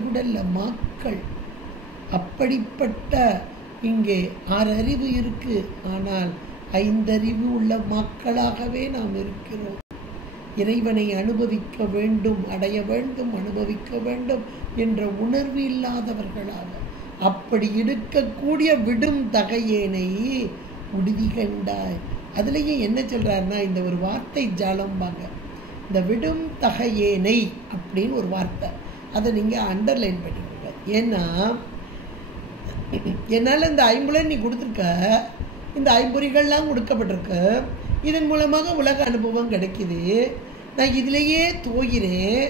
கூட இல்லை, மக்கள். அப்படிப்பட்ட இங்கே 6 அறிவு இருக்கு, ஆனால் 5 அறிவு உள்ள மக்களாகவே நாம் இருக்கிறோம். இறைவனை அனுபவிக்க வேண்டும், அடைய வேண்டும், அனுபவிக்க வேண்டும் என்ற உணர்வு இல்லாதவர்களாக அப்படி இருக்கக்கூடிய விடும் தகையேனை உறுதி கண்டாய். அதுலேயும் என்ன சொல்கிறாருன்னா, இந்த ஒரு வார்த்தை ஜாலம்பாங்க. இந்த விடும் தகையேனை அப்படின்னு ஒரு வார்த்தை, அதை நீங்கள் அண்டர்லைன் பண்ணிக்கோங்க. ஏன்னா என்னால் இந்த ஐம்புலன் நீ கொடுத்துருக்க, இந்த ஐம்பொறிகள்லாம் கொடுக்கப்பட்டிருக்கு, இதன் மூலமாக உலக அனுபவம் கிடைக்கிது. நான் இதிலேயே தோகிறேன்,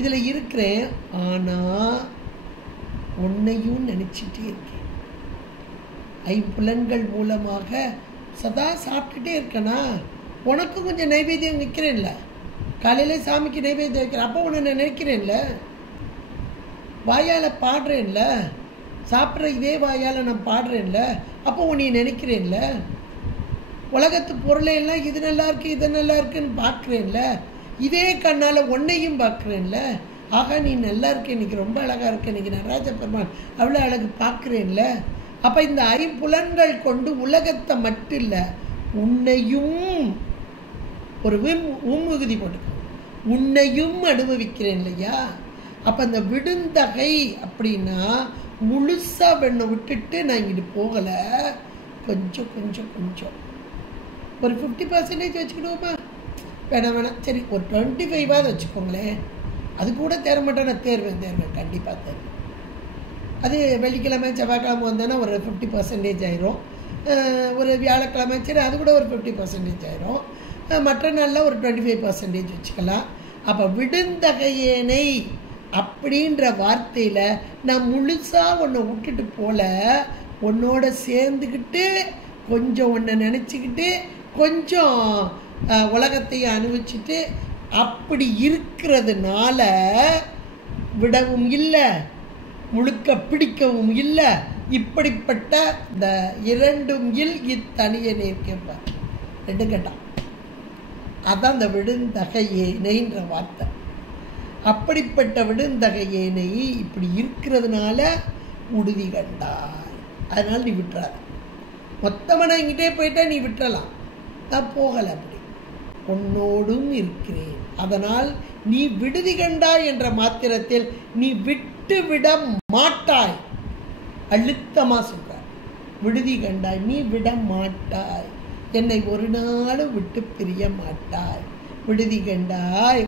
இதில் இருக்கிறேன், ஆனால் உன்னையும் நினச்சிட்டே இருக்கேன். ஐம்புலன்கள் மூலமாக சதா சாப்பிட்டுட்டே இருக்கேனா? உனக்கு கொஞ்சம் நைவேத்தியம் வைக்கிறேன்ல, காலையில் சாமிக்கு நைவேத்தியம் வைக்கிறேன், அப்போ உன்னை நினைக்கிறேன்ல, வாயால் பாடுறேன்ல, சாப்பிட்ற இதே வாயால் நான் பாடுறேன்ல, அப்போ உன்னை நினைக்கிறேன்ல, உலகத்து பொருளையெல்லாம் இது நல்லா இருக்கு இது நல்லா இருக்குன்னு பார்க்குறேன்ல, இதே கண்ணால் உன்னையும் பார்க்குறேன்ல, ஆகா நீ நல்லா இருக்க, இன்னைக்கு ரொம்ப அழகாக இருக்க, இன்னைக்கு நடராஜ பெருமான் அவ்வளோ அழகு பார்க்குறேன்ல. அப்போ இந்த ஐம்புலன்கள் கொண்டு உலகத்தை மட்டும் இல்லை, உன்னையும் ஒரு உம்முகுதி போட்டுக்க, உன்னையும் அனுபவிக்கிறேன் இல்லையா? அப்போ அந்த விடுந்தகை அப்படின்னா முழுசாக வெண்ணை விட்டுட்டு நான் இங்கிட்டு போகலை, கொஞ்சம் கொஞ்சம் கொஞ்சம் ஒரு 50% வச்சுக்கிடுவோமா? வேணாம் சரி, ஒரு 25 வச்சுக்கோங்களேன். அது கூட தேர மாட்டேன், நான் தேர்வேன் கண்டிப்பாக தேர்வேன். அது வெள்ளிக்கிழமை செவ்வாய்க்கிழமை வந்தேன்னா ஒரு 50% ஆயிரும். ஒரு வியாழக்கிழமை சரி, அது கூட ஒரு 50% ஆயிரும். மற்ற நாளில் ஒரு 25% வச்சுக்கலாம். அப்போ விடுந்தகையேனை அப்படின்ற வார்த்தையில் நான் முழுசாக உன்னை விட்டுட்டு போல, உன்னோட சேர்ந்துக்கிட்டு கொஞ்சம் உன்னை நினச்சிக்கிட்டு கொஞ்சம் உலகத்தையும் அனுபவிச்சுட்டு அப்படி இருக்கிறதுனால விடவும் இல்லை, முழுக்க பிடிக்கவும் இல்லை. இப்படிப்பட்ட இந்த 2 இத்தனியனே கேட்பார், 2 கேட்டான். அதான் இந்த விடுந்தகையேனைன்ற வார்த்தை. அப்படிப்பட்ட விடுந்தகையேனை இப்படி இருக்கிறதுனால உறுதி கண்டாய். அதனால நீ விட்டுறாத. மொத்தமாக நான் இங்கிட்டே போயிட்டா நீ விட்டுறலாம், நான் போகலை, அப்படி உன்னோடும் இருக்கிறேன். அதனால் நீ விடுதி கண்டாய் என்ற மாத்திரத்தில் நீ விட்டு விட மாட்டாய். அழுத்தமா சொல்றார், விடுதி கண்டாய், நீ விட மாட்டாய், என்னை ஒரு நாளும் விட்டு பிரிய மாட்டாய், விடுதி கண்டாய்.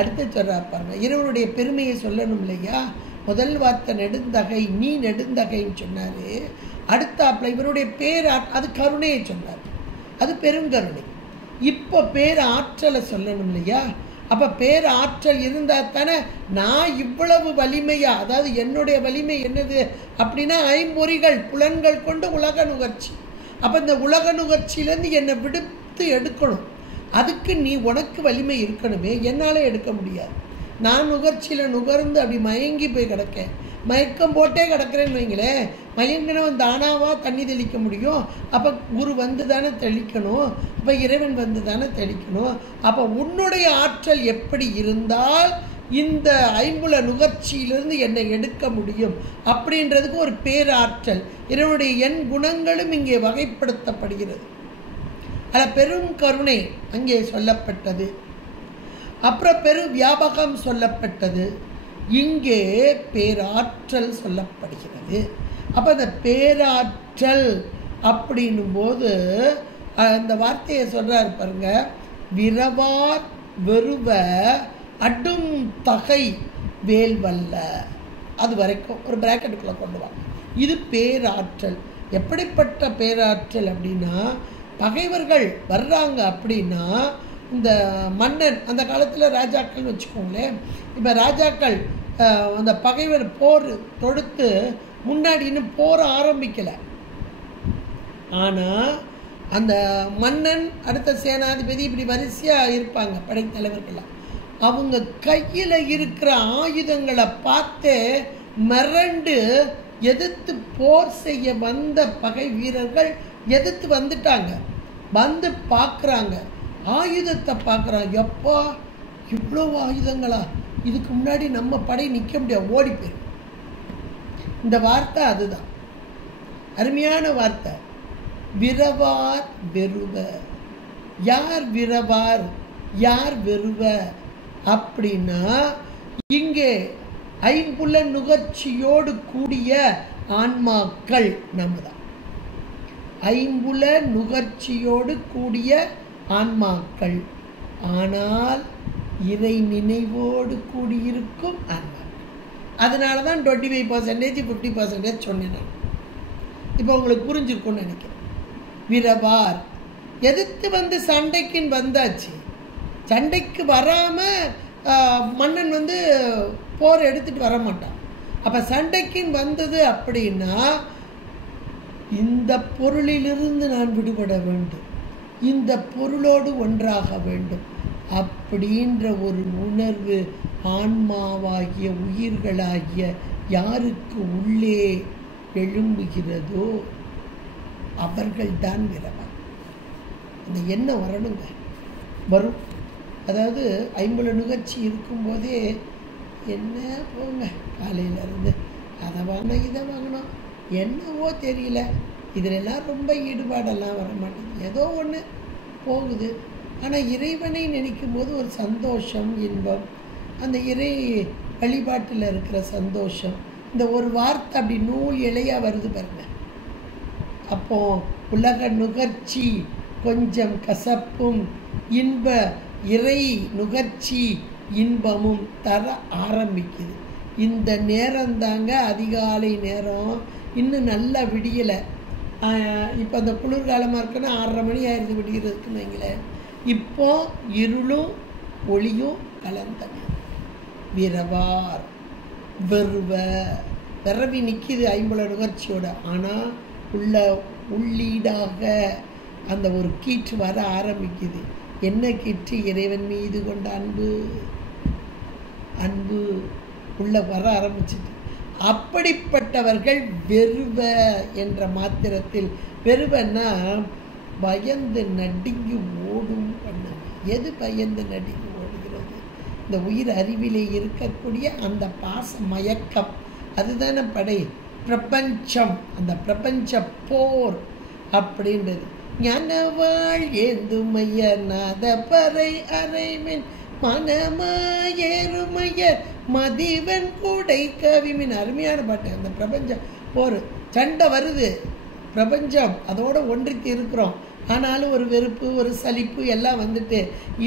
அடுத்து சொல்றார் பாருங்க, இறைவனுடைய பெருமையை சொல்லணும் இல்லையா. முதல் வார்த்தை நெடுந்தகை, நீ நெடுந்தகைன்னு சொன்னாரு. அடுத்தாப்புல இவருடைய பேர், அது கருணையை சொன்னார், அது பெருங்கருணை. இப்போ பேர் ஆற்றலை சொல்லணும் இல்லையா. அப்ப பேர் ஆற்றல் இருந்தா தானே நான் இவ்வளவு வலிமையா, அதாவது என்னுடைய வலிமை என்னது அப்படின்னா ஐம்பொறிகள் புலன்கள் கொண்டு உலக நுகர்ச்சி. அப்ப இந்த உலக நுகர்ச்சியிலேருந்து என்னை விடுத்து எடுக்கணும். அதுக்கு நீ உனக்கு வலிமை இருக்கணுமே, என்னால எடுக்க முடியாது. நான் நுகர்ச்சியில நுகர்ந்து அப்படி மயங்கி போய் கிடக்கேன், மயக்கம் போட்டே கிடக்கிறேன்னு வைங்களேன். மயங்கினவன் தானாவா தண்ணி தெளிக்க முடியும்? அப்ப குரு வந்து தானே தெளிக்கணும், அப்ப இறைவன் வந்து தானே தெளிக்கணும். அப்ப உன்னுடைய ஆற்றல் எப்படி இருந்தால் இந்த ஐம்புல நுகர்ச்சியிலிருந்து என்னை எடுக்க முடியும் அப்படின்றதுக்கு ஒரு பேராற்றல். இறைவனுடைய எண் குணங்களும் இங்கே வகைப்படுத்தப்படுகிறது. அதில் பெரும் கருணை அங்கே சொல்லப்பட்டது, அப்புறம் பெரும் வியாபகம் சொல்லப்பட்டது, இங்கே பேராற்றல் சொல்லப்படுகிறது. அப்போ அந்த பேராற்றல் அப்படின்னும் போது அந்த வார்த்தையை சொல்றாரு பாருங்க, விரவார் வெறுவ அடும் தகை வேல்வல்ல. அது வரைக்கும் ஒரு பிராக்கெட்டுக்குள்ள கொண்டு வாங்க. இது பேராற்றல். எப்படிப்பட்ட பேராற்றல் அப்படின்னா, பகைவர்கள் வர்றாங்க அப்படின்னா, இந்த மன்னன் அந்த காலத்தில் ராஜாக்கள் வச்சுக்கோங்களேன். இப்போ ராஜாக்கள் அந்த பகைவர் போர் தொடுத்து முன்னாடி இன்னும் போர ஆரம்பிக்கலை. ஆனால் அந்த மன்னன் அடுத்த சேனாதிபதி இப்படி வரிசையாக இருப்பாங்க படைத்தலைவர்களாக. அவங்க கையில் இருக்கிற ஆயுதங்களை பார்த்து மிரண்டு எதிர்த்து போர் செய்ய வந்த பகை வீரர்கள் எதிர்த்து வந்துட்டாங்க. வந்து பார்க்குறாங்க, ஆயுதத்தை பார்க்குறாங்க. எப்பா இவ்வளோ ஆயுதங்களா, இதுக்கு முன்னாடி நம்ம படை நிற்க முடியாது, ஓடி போயிடும். இந்த வார்த்தை அதுதான், அருமையான வார்த்தை. விரவார் வெறுவ. யார் விரவார், யார் வெறுவ அப்படின்னா, இங்கே ஐம்புல நுகர்ச்சியோடு கூடிய ஆன்மாக்கள் நம்ம தான். ஐம்புல நுகர்ச்சியோடு கூடிய ஆன்மாக்கள், ஆனால் இறை நினைவோடு கூடியிருக்கும் ஆன்மாக்கள். அதனால தான் 25% 50% சொன்னேன் நான். இப்போ உங்களுக்கு புரிஞ்சிருக்கும்னு நினைக்கிறேன். விரவார் எதிர்த்து வந்து சண்டைக்குன்னு வந்தாச்சு, சண்டைக்கு வராம மன்னன் வந்து போர் எடுத்துட்டு வர மாட்டான். அப்ப சண்டைக்குன்னு வந்தது அப்படின்னா, இந்த பொருளிலிருந்து நான் விடுபட வேண்டும், இந்த பொருளோடு ஒன்றாக வேண்டும் அப்படின்ற ஒரு உணர்வு ஆன்மாவாகிய உயிர்களாகிய யாருக்கு உள்ளே எழும்புகிறதோ அவர்கள்தான் விரவார். அந்த எண்ணம் வரணுங்க, வரும். அதாவது ஐம்புல நுகர்ச்சி இருக்கும்போதே என்ன போங்க, காலையிலேருந்து அதை வாங்கினோம் இதை வாங்கினோம் என்னவோ தெரியல, இதிலெல்லாம் ரொம்ப ஈடுபாடெல்லாம் வர மாட்டேங்குது, ஏதோ ஒன்று போகுது. ஆனால் இறைவனை நினைக்கும் போது ஒரு சந்தோஷம், இன்பம், அந்த இறை வழிபாட்டில் இருக்கிற சந்தோஷம். இந்த ஒரு வார்த்தை அப்படி நூல் இலையாக வருது பாருங்க. அப்போ உலக நுகர்ச்சி கொஞ்சம் கசப்பும், இன்ப இறை நுகர்ச்சி இன்பமும் தர ஆரம்பிக்குது. இந்த நேரம் தாங்க அதிகாலை நேரம், இன்னும் நல்லா விடியலை. இப்போ அந்த குளிர்காலமாக இருக்குன்னா 6:30 மணி ஆயிடுது விடிகிறதுக்குன்னு வைங்களேன். இப்போ இருளும் ஒளியும் கலந்தன. விரவார் வெறுவ, விரவி நிற்கிது ஐம்புல நுகர்ச்சியோட. ஆனால் உள்ளீடாக அந்த ஒரு கீற்று வர ஆரம்பிக்குது. என்ன கீற்று? இறைவன் மீது கொண்ட அன்பு. அன்பு உள்ள வர ஆரம்பிச்சுட்டு, அப்படிப்பட்டவர்கள் வெறுவ என்ற மாத்திரத்தில், வெறுவன்னா பயந்து நடுங்கி ஓடும் பண்ண. எது பயந்து நடுங்கி ஓடுகிறது? இந்த உயிர் அறிவிலே இருக்கக்கூடிய அந்த பாச மயக்கம், அதுதானே படை பிரபஞ்சம். அந்த பிரபஞ்ச போர் அப்படின்றது ஞானவாள் ஏந்துமையர் நாத பறை அரைமின் மனமாயேறுமையர் மதிவன் கூடை கவிமின். அருமையான பாட்டு. அந்த பிரபஞ்சம் ஒரு சண்டை வருது, பிரபஞ்சம் அதோட ஒன்றிக்கு இருக்கிறோம். ஆனாலும் ஒரு வெறுப்பு, ஒரு சலிப்பு எல்லாம் வந்துட்டு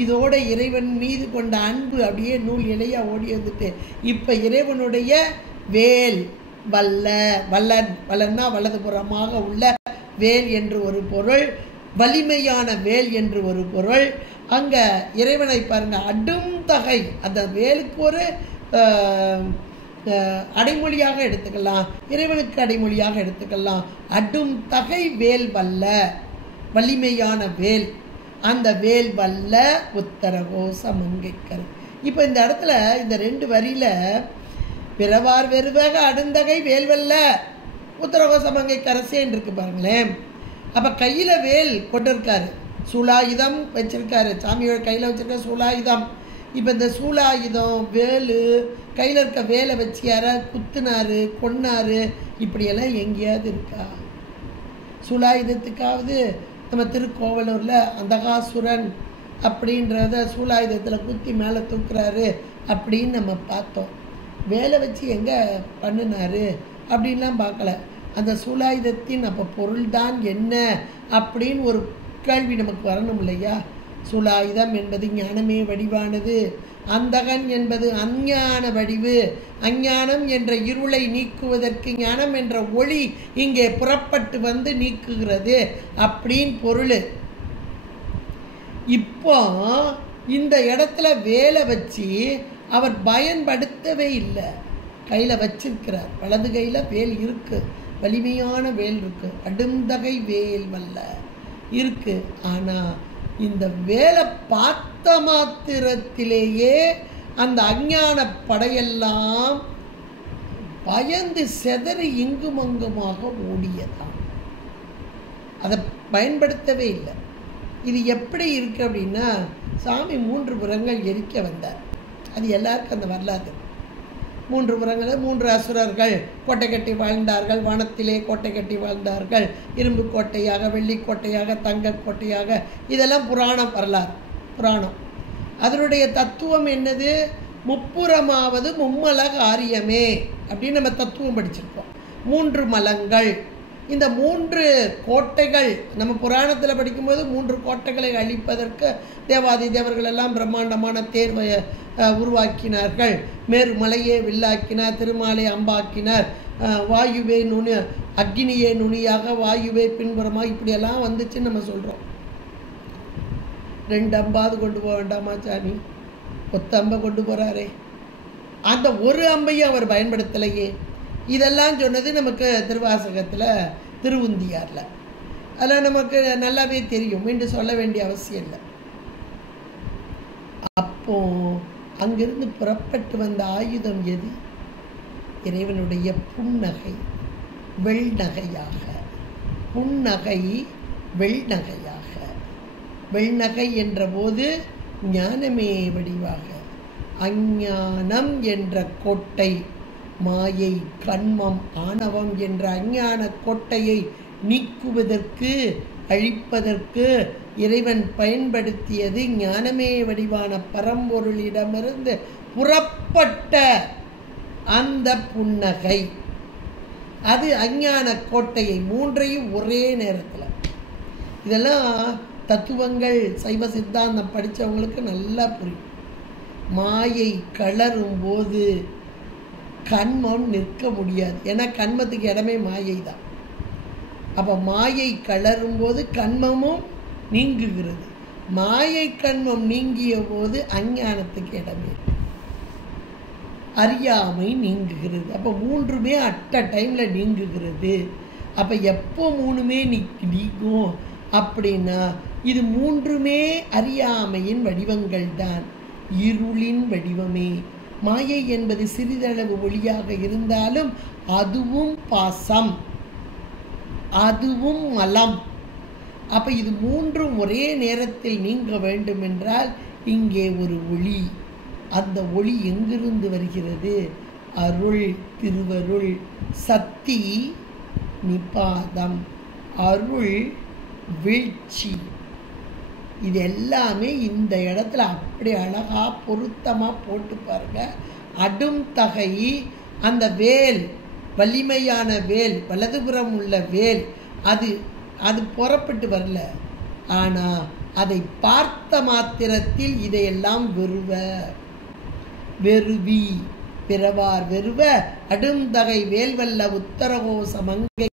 இதோட இறைவன் மீது கொண்ட அன்பு அப்படியே நூல் இலையா ஓடி வந்துட்டு இப்போ இறைவனுடைய வேல் வல்ல, வல்லன், வல்லன்னா வலதுபுறமாக உள்ள வேல் என்று ஒரு பொருள், வலிமையான வேல் என்று ஒரு பொருள். அங்கே இறைவனை பாருங்க, அடும் தகை, அந்த வேலுக்கு ஒரு அடைமொழியாக எடுத்துக்கலாம், இறைவனுக்கு அடைமொழியாக எடுத்துக்கலாம். அடும் தகை வேல் வல்ல, வலிமையான வேல், அந்த வேல் வல்ல உத்தரகோச மங்கைக்கர். இப்போ இந்த இடத்துல இந்த 2 வரியில பிறவார் வெறுவக அடுந்தகை வேல் வல்ல உத்தரகோச மங்கை கரசேன்னு இருக்கு பாருங்களேன். அப்போ கையில் வேல் கொண்டிருக்காரு, சூலாயுதம் வச்சிருக்காரு, சாமியோட கையில் வச்சிருக்க சூலாயுதம். இப்போ இந்த சூலாயுதம் வேலு கையில் இருக்க வேலை வச்சு யாராவது குத்துனாரு கொன்னாரு இப்படியெல்லாம் எங்கேயாவது இருக்கா? சூலாயுதத்துக்காவது நம்ம திருக்கோவலூரில் அந்தகாசுரன் அப்படின்றத சூலாயுதத்தில் குத்தி மேலே தூக்குறாரு அப்படின்னு நம்ம பார்த்தோம். வேலை வச்சு எங்கே பண்ணினாரு அப்படின்லாம் பார்க்கல. அந்த சூலாயுதத்தின் அப்போ பொருள்தான் என்ன அப்படின்னு ஒரு கேள்வி நமக்கு வரணும் இல்லையா? சூலாயுதம் என்பது ஞானமே வடிவானது, அந்தகன் என்பது அஞ்ஞான வடிவு, அஞ்ஞானம் என்ற இருளை நீக்குவதற்கு ஞானம் என்ற ஒளி இங்கே புறப்பட்டு வந்து நீக்குகிறது அப்படின்னு பொருள். இப்போ இந்த இடத்துல வேலை வச்சு அவர் பயன்படுத்தவே இல்லை, கையில் வச்சிருக்கிறார். வலது கையில் வேல் இருக்கு, வலிமையான வேல் இருக்கு, அடுந்தகை வேல் வல்ல இருக்கு. ஆனால் இந்த வேலை பார்த்த மாத்திரத்திலேயே அந்த அஞ்ஞான படையெல்லாம் பயந்து செதறி இங்கும் அங்குமாக ஓடியதான், அதை பயன்படுத்தவே இல்லை. இது எப்படி இருக்கு அப்படின்னா, சாமி 3 புறங்கள் எரிக்க வந்தார். அது எல்லாருக்கும் அந்த வரலாறு. 3 புறங்களில் 3 அசுரர்கள் கோட்டை கட்டி வாழ்ந்தார்கள், வானத்திலே கோட்டை கட்டி வாழ்ந்தார்கள், இரும்பு கோட்டையாக, வெள்ளி கோட்டையாக, தங்க கோட்டையாக. இதெல்லாம் புராணம் வரலாறு, புராணம். அதனுடைய தத்துவம் என்னது? முப்புறமாவது மும்மல காரியமே அப்படின்னு நம்ம தத்துவம் படிச்சிருக்கோம். 3 மலங்கள், இந்த 3 கோட்டைகள் நம்ம புராணத்தில் படிக்கும்போது 3 கோட்டைகளை அழிப்பதற்கு தேவாதி தேவர்கள் எல்லாம் பிரம்மாண்டமான தேர்வை உருவாக்கினார்கள். மேருமலையே வில்லாக்கினார், திருமாலை அம்பாக்கினார், வாயுவே நுனி, அக்னியே நுனியாக, வாயுவே பின்புறமாக, இப்படியெல்லாம் வந்துச்சுன்னு நம்ம சொல்கிறோம். 2 அம்பாவது கொண்டு போக வேண்டாமா சாமி? 10 அம்பை கொண்டு போகிறாரே, அந்த ஒரு அம்பையும் அவர் பயன்படுத்தலையே. இதெல்லாம் சொன்னது நமக்கு திருவாசகத்தில், திருவுந்தியாரில். அதெல்லாம் நமக்கு நல்லாவே தெரியும், மீண்டும் சொல்ல வேண்டிய அவசியம் இல்லை. அப்போ அங்கிருந்து புறப்பட்டு வந்த ஆயுதம் எது? இறைவனுடைய புன்னகை, வெள்நகையாக. புன்னகை வெள்நகையாக. வெள்நகை என்ற போது ஞானமே வடிவாக. அஞ்ஞானம் என்ற கோட்டை, மாயை, கண்மம், ஆணவம் என்ற அஞ்ஞான கோட்டையை நீக்குவதற்கு, அழிப்பதற்கு இறைவன் பயன்படுத்தியது ஞானமே வடிவான பரம்பொருளிடமிருந்து புறப்பட்ட அந்த புன்னகை. அது அஞ்ஞான கோட்டையை 3ஐயும் ஒரே நேரத்தில். இதெல்லாம் தத்துவங்கள் சைவ சித்தாந்தம் படித்தவங்களுக்கு நல்லா புரியும். மாயை கலரும் போது கண்மம் நிற்க முடியாது, ஏன்னா கண்மத்துக்கு இடமே மாயை தான். அப்போ மாயை கலரும் போது கண்மமும் நீங்குகிறது. மாயை கண்மம் நீங்கிய போது அஞ்ஞானத்துக்கு இடமே, அறியாமை நீங்குகிறது. அப்போ 3மே அட்ட டைமில் நீங்குகிறது. அப்போ எப்போ 3மே நீங்கும் அப்படின்னா, இது 3மே அறியாமையின் வடிவங்கள் தான், இருளின் வடிவமே. மாயை என்பது சிறிதளவு ஒளியாக இருந்தாலும் அதுவும் பாசம், அதுவும் மலம். அப்போ இது 3ம் ஒரே நேரத்தில் நீங்க வேண்டும் என்றால் இங்கே ஒரு ஒளி. அந்த ஒளி எங்கிருந்து வருகிறது? அருள், திருவருள், சக்தி, நிபாதம். அருள் வீழ்ச்சி. இது எல்லாமே இந்த இடத்துல அப்படி அழகா பொருத்தமா போட்டு பாருங்க. அடும் தகை, அந்த வேல், வலிமையான வேல், வலதுபுறம் உள்ள வேல், அது புறப்பட்டு வரல. ஆனா அதை பார்த்த மாத்திரத்தில் இதையெல்லாம் வெறுவி பிறவார் வெறுவ அடுந்தகை வேல்வல்ல உத்தரகோச மங்கை.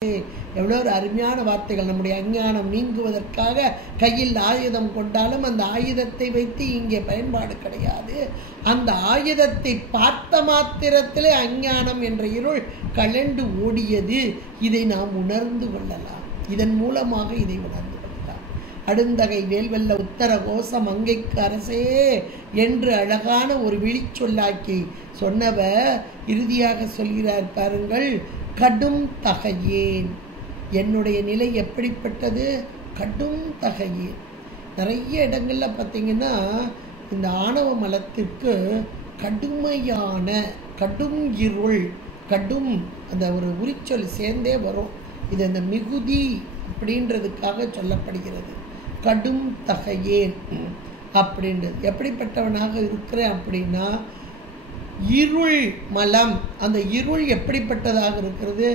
எவ்வளோ ஒரு அருமையான வார்த்தைகள். நம்முடைய அஞ்ஞானம் நீங்குவதற்காக கையில் ஆயுதம் கொண்டாலும் அந்த ஆயுதத்தை வைத்து இங்கே பயன்பாடு கிடையாது. அந்த ஆயுதத்தை பார்த்த மாத்திரத்திலே அஞ்ஞானம் என்ற இருள் கலண்டு ஓடியது. இதை நாம் உணர்ந்து கொள்ளலாம். இதன் மூலமாக இதை உணர்ந்து கொள்ளலாம். அடுந்தகை வேல்வல்ல உத்தர கோச மங்கைக்கு அரசே என்று அழகான ஒரு விழிச்சொல்லாக்கி சொன்னவர் இறுதியாக சொல்கிறார் பாருங்கள். கடும் தகையேன், என்னுடைய நிலை எப்படிப்பட்டது? கடும் தகையேன். நிறைய இடங்கள்ல பார்த்தீங்கன்னா இந்த ஆணவ மலத்திற்கு கடுமையான கடும் இருள், கடும் அந்த ஒரு உரிச்சொல் சேர்ந்தே வரும். இது அந்த மிகுதி அப்படின்றதுக்காக சொல்லப்படுகிறது. கடும் தகையேன் அப்படின்றது. எப்படிப்பட்டவனாக இருக்கிறேன் அப்படின்னா இருள் மலம். அந்த இருள் எப்படிப்பட்டதாக இருக்கிறது?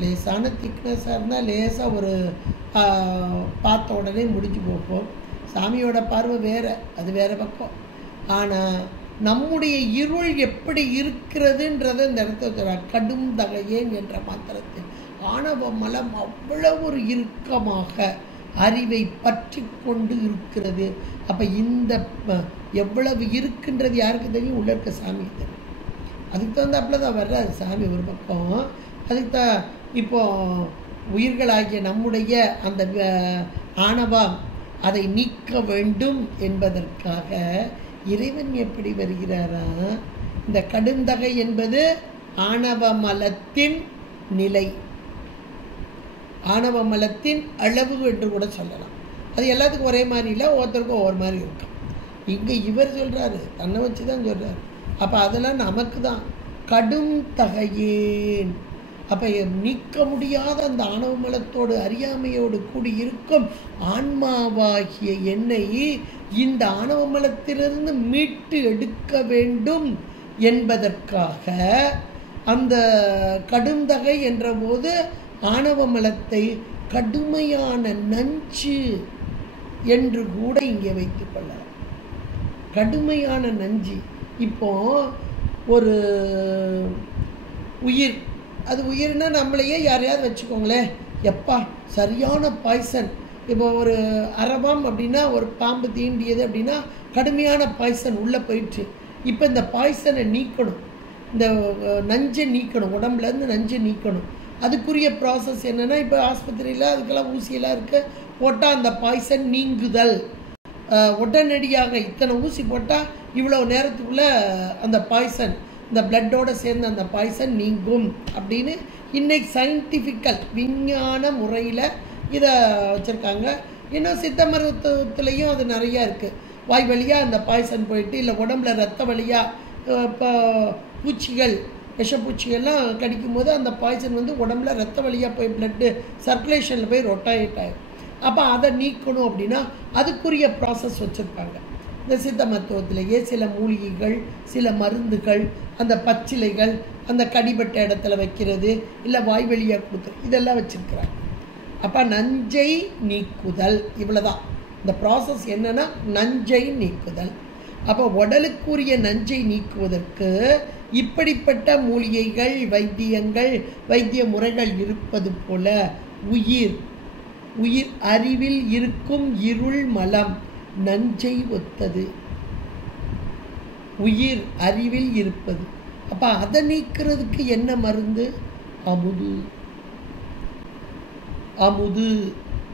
லேசான திக்னஸாக இருந்தால் லேசாக ஒரு பார்த்த உடனே முடிஞ்சு போப்போம். சாமியோட பார்வை வேற, அது வேற பக்கம். ஆனால் நம்முடைய இருள் எப்படி இருக்கிறதுன்றதை இந்த இடத்துல கடும் தகையேன் என்ற மாத்திரத்தில் ஆணவ மலம் அவ்வளவு ஒரு இறுக்கமாக அறிவை பற்றி கொண்டு இருக்கிறது. அப்போ இந்த எவ்வளவு இருக்கின்றது யாருக்கு தெரியும்? உள்ள இருக்க சாமிக்கு தெரியும். அதுக்கு தகுந்தாப்புல தான் வர்றாரு சாமி ஒரு பக்கம். அதுக்கு தான் இப்போ உயிர்களாகிய நம்முடைய அந்த ஆணவம் அதை நீக்க வேண்டும் என்பதற்காக இறைவன் எப்படி வருகிறாரா? இந்த கடுந்தகை என்பது ஆணவ மலத்தின் நிலை, ஆணவ மலத்தின் அளவு என்று கூட சொல்லலாம். அது எல்லாத்துக்கும் ஒரே மாதிரி இல்லை, ஒவ்வொருத்தருக்கும் ஒவ்வொரு மாதிரி இருக்கும். இங்கே இவர் சொல்கிறாரு, தன்னை வச்சு தான் சொல்கிறாரு. அப்போ அதெல்லாம் நமக்கு தான் கடும் தகையேன். அப்போ நீக்க முடியாத அந்த ஆணவ மலத்தோடு அறியாமையோடு கூடி இருக்கும் ஆன்மாவாகிய என்னை இந்த ஆணவ மலத்திலிருந்து மீட்டு எடுக்க வேண்டும் என்பதற்காக அந்த கடுந்தகை என்ற போது ஆணவ மலத்தை கடுமையான நஞ்சு என்று கூட இங்கே வைத்துக் கொள்ளலாம். கடுமையான நஞ்சு. இப்போ ஒரு உயிர், அது உயிர்னா நம்மளையே யாரையாவது வச்சுக்கோங்களேன், எப்பா சரியான பாய்சன். இப்போ ஒரு அரவம் அப்படின்னா ஒரு பாம்பு தீண்டியது அப்படின்னா கடுமையான பாய்சன் உள்ளே போயிடுச்சு. இப்போ இந்த பாய்சனை நீக்கணும், இந்த நஞ்சை நீக்கணும், உடம்புலேருந்து நஞ்சை நீக்கணும். அதுக்குரிய ப்ராசஸ் என்னென்னா, இப்போ ஆஸ்பத்திரியில் அதுக்கெல்லாம் ஊசியெல்லாம் இருக்குது, போட்டால் அந்த பாய்சன் நீங்குதல் உடனடியாக. இத்தனை ஊசி போட்டால் இவ்வளோ நேரத்துக்குள்ளே அந்த பாய்சன், இந்த பிளட்டோடு சேர்ந்து அந்த பாய்சன் நீங்கும் அப்படின்னு இன்னைக்கு சயின்டிஃபிக்கல் விஞ்ஞான முறையில் இதை வச்சுருக்காங்க. இன்னும் சித்த மருத்துவத்துலேயும் அது நிறையா இருக்குது. வாய் வழியாக அந்த பாய்சன் போயிட்டு, இல்லை உடம்புல ரத்த வழியாக இப்போ பூச்சிகள், விஷப்பூச்சிகள்லாம் கடிக்கும் போது அந்த பாய்சன் வந்து உடம்புல ரத்த வழியாக போய் பிளட்டு சர்க்குலேஷனில் போய் ரொட்டேட் ஆகும். அப்போ அதை நீக்கணும் அப்படின்னா அதுக்குரிய ப்ராசஸ் வச்சுருப்பாங்க. இந்த சித்த மருத்துவத்திலேயே சில மூலிகைகள், சில மருந்துகள், அந்த பச்சிலைகள், அந்த கடிபட்ட இடத்துல வைக்கிறது, இல்லை வாய் வழியாக கொடுத்துரு, இதெல்லாம் வச்சுருக்கிறாங்க. அப்போ நஞ்சை நீக்குதல் இவ்வளோதான். இந்த ப்ராசஸ் என்னென்னா நஞ்சை நீக்குதல். அப்போ உடலுக்குரிய நஞ்சை நீக்குவதற்கு இப்படிப்பட்ட மூலிகைகள், வைத்தியங்கள், வைத்திய முறைகள் இருப்பது போல உயிர் அறிவில் இருக்கும் இருள் மலம் நஞ்சை ஒத்தது. உயிர் அறிவில் இருப்பது. அப்போ அதை நீக்கிறதுக்கு என்ன மருந்து? அமுது.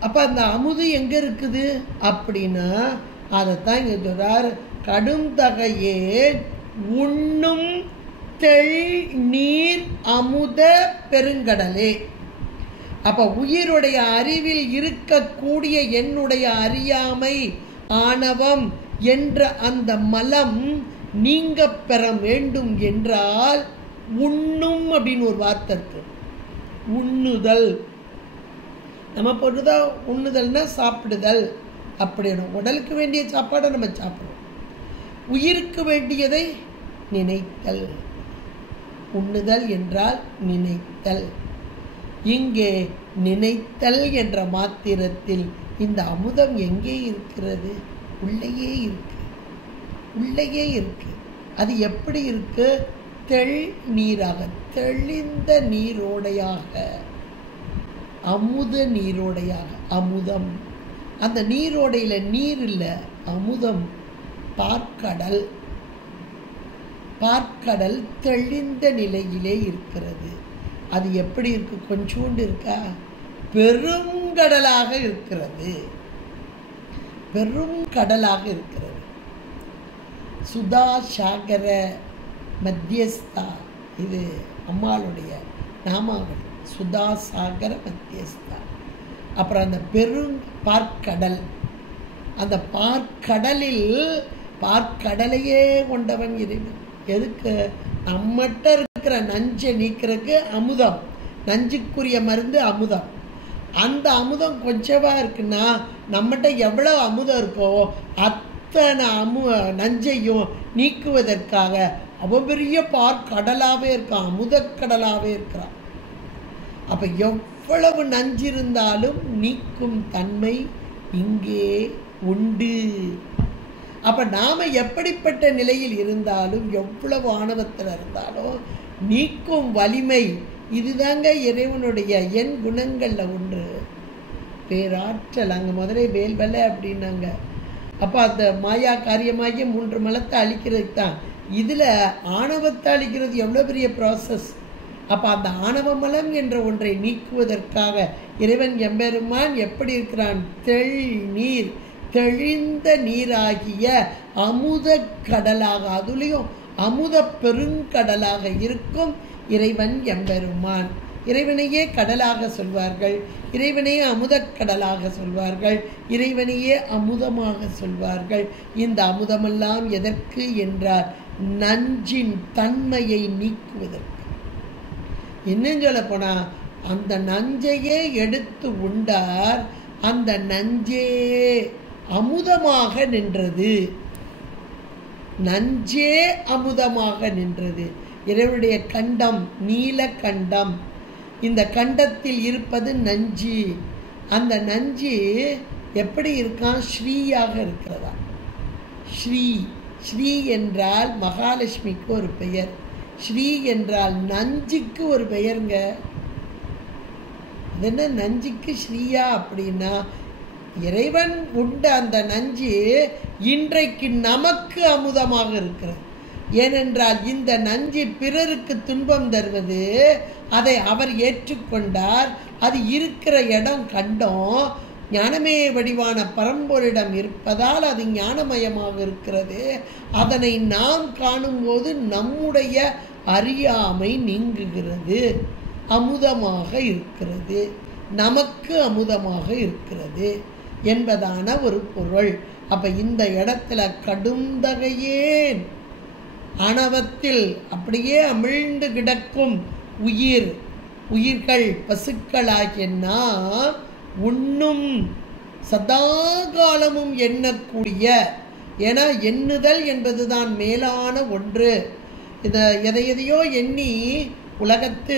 அப்போ அந்த அமுது எங்கே இருக்குது அப்படின்னா அதைத்தான் இங்கே சொல்றார். கடும் தகையே உண்ணும் தெள் நீர் அமுத பெருங்கடலே. அப்போ உயிருடைய அறிவில் இருக்கக்கூடிய என்னுடைய அறியாமை, ஆணவம் என்ற அந்த மலம் நீங்க பெற வேண்டும் என்றால் உண்ணும் அப்படின்னு ஒரு வார்த்தை இருக்கு. உண்ணுதல். நம்ம பொழுதுதான் உண்ணுதல்னா சாப்பிடுதல் அப்படின்னு. உடலுக்கு வேண்டிய சாப்பாடை நம்ம சாப்பிடுவோம். உயிருக்கு வேண்டியதை நினைத்தல். உண்ணுதல் என்றால் நினைத்தல். இங்கே நினைத்தல் என்ற மாத்திரத்தில் இந்த அமுதம் எங்கே இருக்கிறது? உள்ளேயே இருக்கு. உள்ளேயே இருக்கு. அது எப்படி இருக்கு? தெள் நீராக, தெளிந்த நீரோடையாக, அமுத நீரோடையாக. அமுதம். அந்த நீரோடையில நீர் இல்லை, அமுதம். பார்க்கடல். பார்க்கடல் தெளிந்த நிலையிலே இருக்கிறது. அது எப்படி இருக்கு? கொஞ்சோண்டு இருக்கா? பெருங்கடலாக இருக்கிறது. பெரும் கடலாக இருக்கிறது. சுதா சாகர மத்தியஸ்தா, இது அம்மாளுடைய நாமாவளி. சுதா சாகர மத்தியஸ்தா. அப்புறம் அந்த பெரும் பார்க்கடல். அந்த பார்க்கடலில் பார்க்கடலையே கொண்டவன் இறைவன். எதுக்கு? நம்மகிட்ட இருக்கிற நஞ்சை நீக்கிறதுக்கு அமுதம். நஞ்சுக்குரிய மருந்து அமுதம். அந்த அமுதம் கொஞ்சமா இருக்குன்னா நம்மகிட்ட எவ்வளோ அமுதம் இருக்கோ அத்தனை நஞ்சையும் நீக்குவதற்காக அவ பெரிய பார்க்கடலாகவே இருக்கான், அமுதக்கடலாகவே இருக்கிறான். அப்போ எவ்வளவு நஞ்சு இருந்தாலும் நீக்கும் தன்மை இங்கே உண்டு. அப்போ நாம் எப்படிப்பட்ட நிலையில் இருந்தாலும், எவ்வளவு ஆணவத்தில் இருந்தாலும் நீக்கும் வலிமை இதுதாங்க இறைவனுடைய என் குணங்களில் ஒன்று. பேராற்றல். அங்கே முதலே வேல்வலை அப்படின்னாங்க. அப்போ அந்த மாயா காரியமாகிய 3 மலத்தை அழிக்கிறதுக்கு தான். இதில் ஆணவத்தை அழிக்கிறது எவ்வளோ பெரிய ப்ராசஸ். அப்போ அந்த ஆணவ மலம் என்ற ஒன்றை நீக்குவதற்காக இறைவன் எம்பெருமான் எப்படி இருக்கிறான்? தெள் நீர், தெளிந்த நீராகிய அமுத கடலாக, அதுலேயும் அமுத பெருங்கடலாக இருக்கும் இறைவன் எம்பெருமான். இறைவனையே கடலாக சொல்வார்கள், இறைவனையே அமுதக்கடலாக சொல்வார்கள், இறைவனையே அமுதமாக சொல்வார்கள். இந்த அமுதமெல்லாம் எதற்கு என்றால் நஞ்சின் தன்மையை நீக்குவதற்கு. இன்னும் சொல்ல போனா அந்த நஞ்சையே எடுத்து உண்டார். அந்த நஞ்சே அமுதமாக நின்றது. நஞ்சே அமுதமாக நின்றது. இறைவனுடைய கண்டம் நீல கண்டம். இந்த கண்டத்தில் இருப்பது நஞ்சு. அந்த நஞ்சு எப்படி இருக்கான்? ஸ்ரீயாக இருக்கிறதா. ஸ்ரீ. ஸ்ரீ என்றால் மகாலட்சுமிக்கு ஒரு பெயர். ஸ்ரீ என்றால் நஞ்சுக்கு ஒரு பெயருங்க. அது என்ன நஞ்சுக்கு ஸ்ரீயா அப்படின்னா, இறைவன் உண்ட அந்த நஞ்சு இன்றைக்கு நமக்கு அமுதமாக இருக்கிறது. ஏனென்றால் இந்த நஞ்சு பிறருக்கு துன்பம் தருவது. அதை அவர் ஏற்றுக்கொண்டார். அது இருக்கிற இடம் கண்டோம். ஞானமே வடிவான பரம்பொருளிடம் இருப்பதால் அது ஞானமயமாக இருக்கிறது. அதனை நாம் காணும்போது நம்முடைய அறியாமை நீங்குகிறது. அமுதமாக இருக்கிறது, நமக்கு அமுதமாக இருக்கிறது என்பதான ஒரு பொருள். அப்ப இந்த இடத்துல கடுந்தகையேன் ஆணவத்தில் அப்படியே அமிழ்ந்து கிடக்கும் உயிர்கள் பசுக்களாகிய நாம் உண்ணும் சதா காலமும் எண்ணக்கூடிய, ஏன்னா எண்ணுதல் என்பதுதான் மேலான ஒன்று. இதை எதையோ எண்ணி உலகத்து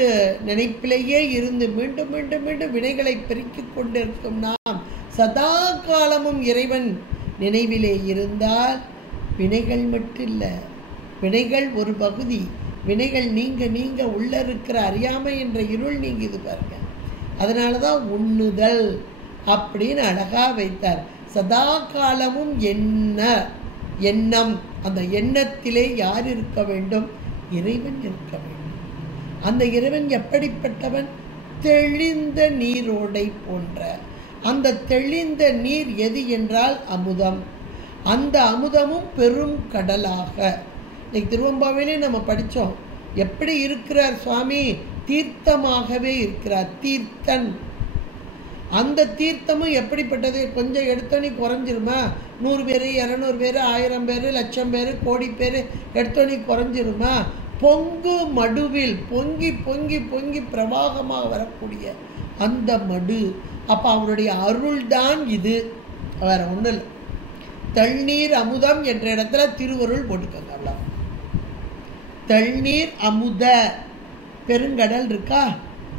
நினைப்பிலேயே இருந்து மீண்டும் மீண்டும் மீண்டும் வினைகளை பெருக்கிக் கொண்டிருக்கும் நாம் சதா காலமும் இறைவன் நினைவிலே இருந்தால் வினைகள் மட்டும் இல்லை, வினைகள் ஒரு பகுதி. வினைகள் நீங்க நீங்க உள்ள இருக்கிற அறியாமை என்ற இருள் நீங்குது பாருங்க. அதனால தான் உண்ணுதல் அப்படின்னு அழகா வைத்தார். சதா காலமும் எண்ணம். அந்த எண்ணத்திலே யார் இருக்க வேண்டும்? இறைவன் இருக்க வேண்டும். அந்த இறைவன் எப்படிப்பட்டவன்? தெளிந்த நீரோடை போன்ற. அந்த தெளிந்த நீர் எது என்றால் அமுதம். அந்த அமுதமும் பெரும் கடலாக. இன்னைக்கு திருவம்பாவிலே நம்ம படித்தோம். எப்படி இருக்கிறார் சுவாமி? தீர்த்தமாகவே இருக்கிறார். தீர்த்தன். அந்த தீர்த்தமும் எப்படிப்பட்டது? கொஞ்சம் எடுத்தோன்னே குறைஞ்சிருமா? 100 பேர், 200 பேர், 1000 பேர், லட்சம் பேர், கோடி பேர் எடுத்தோன்னே குறைஞ்சிருமா? பொங்கு மடுவில் பொங்கி பொங்கி பொங்கி பிரவாகமாக வரக்கூடிய அந்த மடு. அப்போ அவருடைய அருள் தான் இது, வேற ஒன்றும் இல்லை. தள்நீர் அமுதம் என்ற இடத்துல திருவருள் போட்டுக்கோங்க. அவ்வளோ. தள்நீர் அமுத பெருங்கடல் இருக்கா,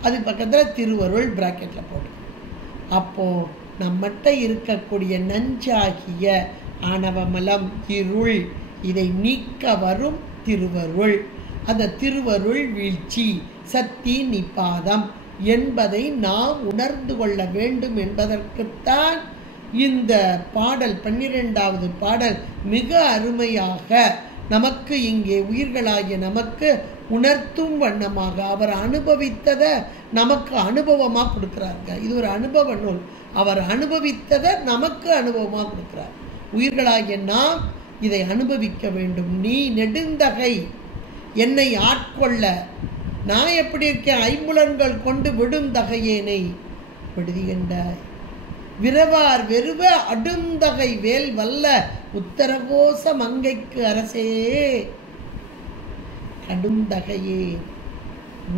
அது பக்கத்தில் திருவருள் பிராக்கெட்டில் போட்டுக்கோங்க. அப்போ நம்மகிட்ட இருக்கக்கூடிய நஞ்சாகிய ஆணவமலம் இருள், இதை நீக்க வரும் திருவருள். அந்த திருவருள் வீழ்ச்சி சக்தி நிபாதம் என்பதை நாம் உணர்ந்து கொள்ள வேண்டும் என்பதற்குத்தான் இந்த பாடல் 12வது பாடல் மிக அருமையாக நமக்கு இங்கே உயிர்களாகிய நமக்கு உணர்த்தும் வண்ணமாக அவர் அனுபவித்ததை நமக்கு அனுபவமாக கொடுக்குறாருங்க. இது ஒரு அனுபவ நூல். அவர் அனுபவித்ததை நமக்கு அனுபவமாக கொடுக்குறார். உயிர்களாகிய நாம் இதை அனுபவிக்க வேண்டும். நீ நெடுந்தகை என்னை ஆட்கொள்ள, நான் எப்படி இருக்கேன், ஐம்புலன்கள் கொண்டு விடும் தகையேனை விடுதிகண்டாய். விரவார் வெறுவ அடுந்தகை வேல் வல்ல உத்தரகோச மங்கைக்கு அரசே. கடுந்தகையே,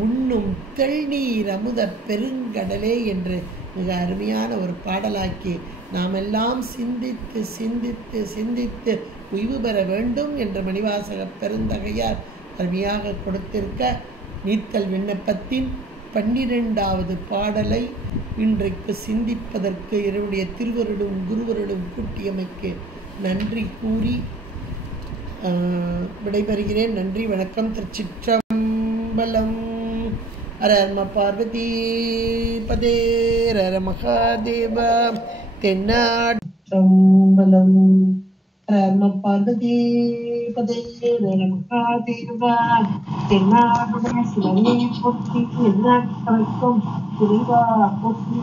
உண்ணும் தெள்நீர் அமுத பெருங்கடலே என்று மிக அருமையான ஒரு பாடலாக்கி நாம் எல்லாம் சிந்தித்து சிந்தித்து சிந்தித்து உய்வு பெற வேண்டும் என்ற மணிவாசக பெருந்தகையார் அருமையாக கொடுத்திருக்க நீத்தல் விண்ணப்பத்தின் 12வது பாடலை இன்றைக்கு சிந்திப்பதற்கு இவருடைய திருவருடும் குருவருடும் கூட்டியமைக்கு நன்றி கூறி விடைபெறுகிறேன். நன்றி, வணக்கம். திருச்சிற்றம்பலம். ஹர பார்வதி பதே ஹர மகாதேவ. தென்னாட்சம்பலம். ஹர பார்வதி பதே ஹர மகாதேவ. தென்னாடுடைய சிவனே போற்றி, எந்நாட்டவர்க்கும் துணிவா போற்றி.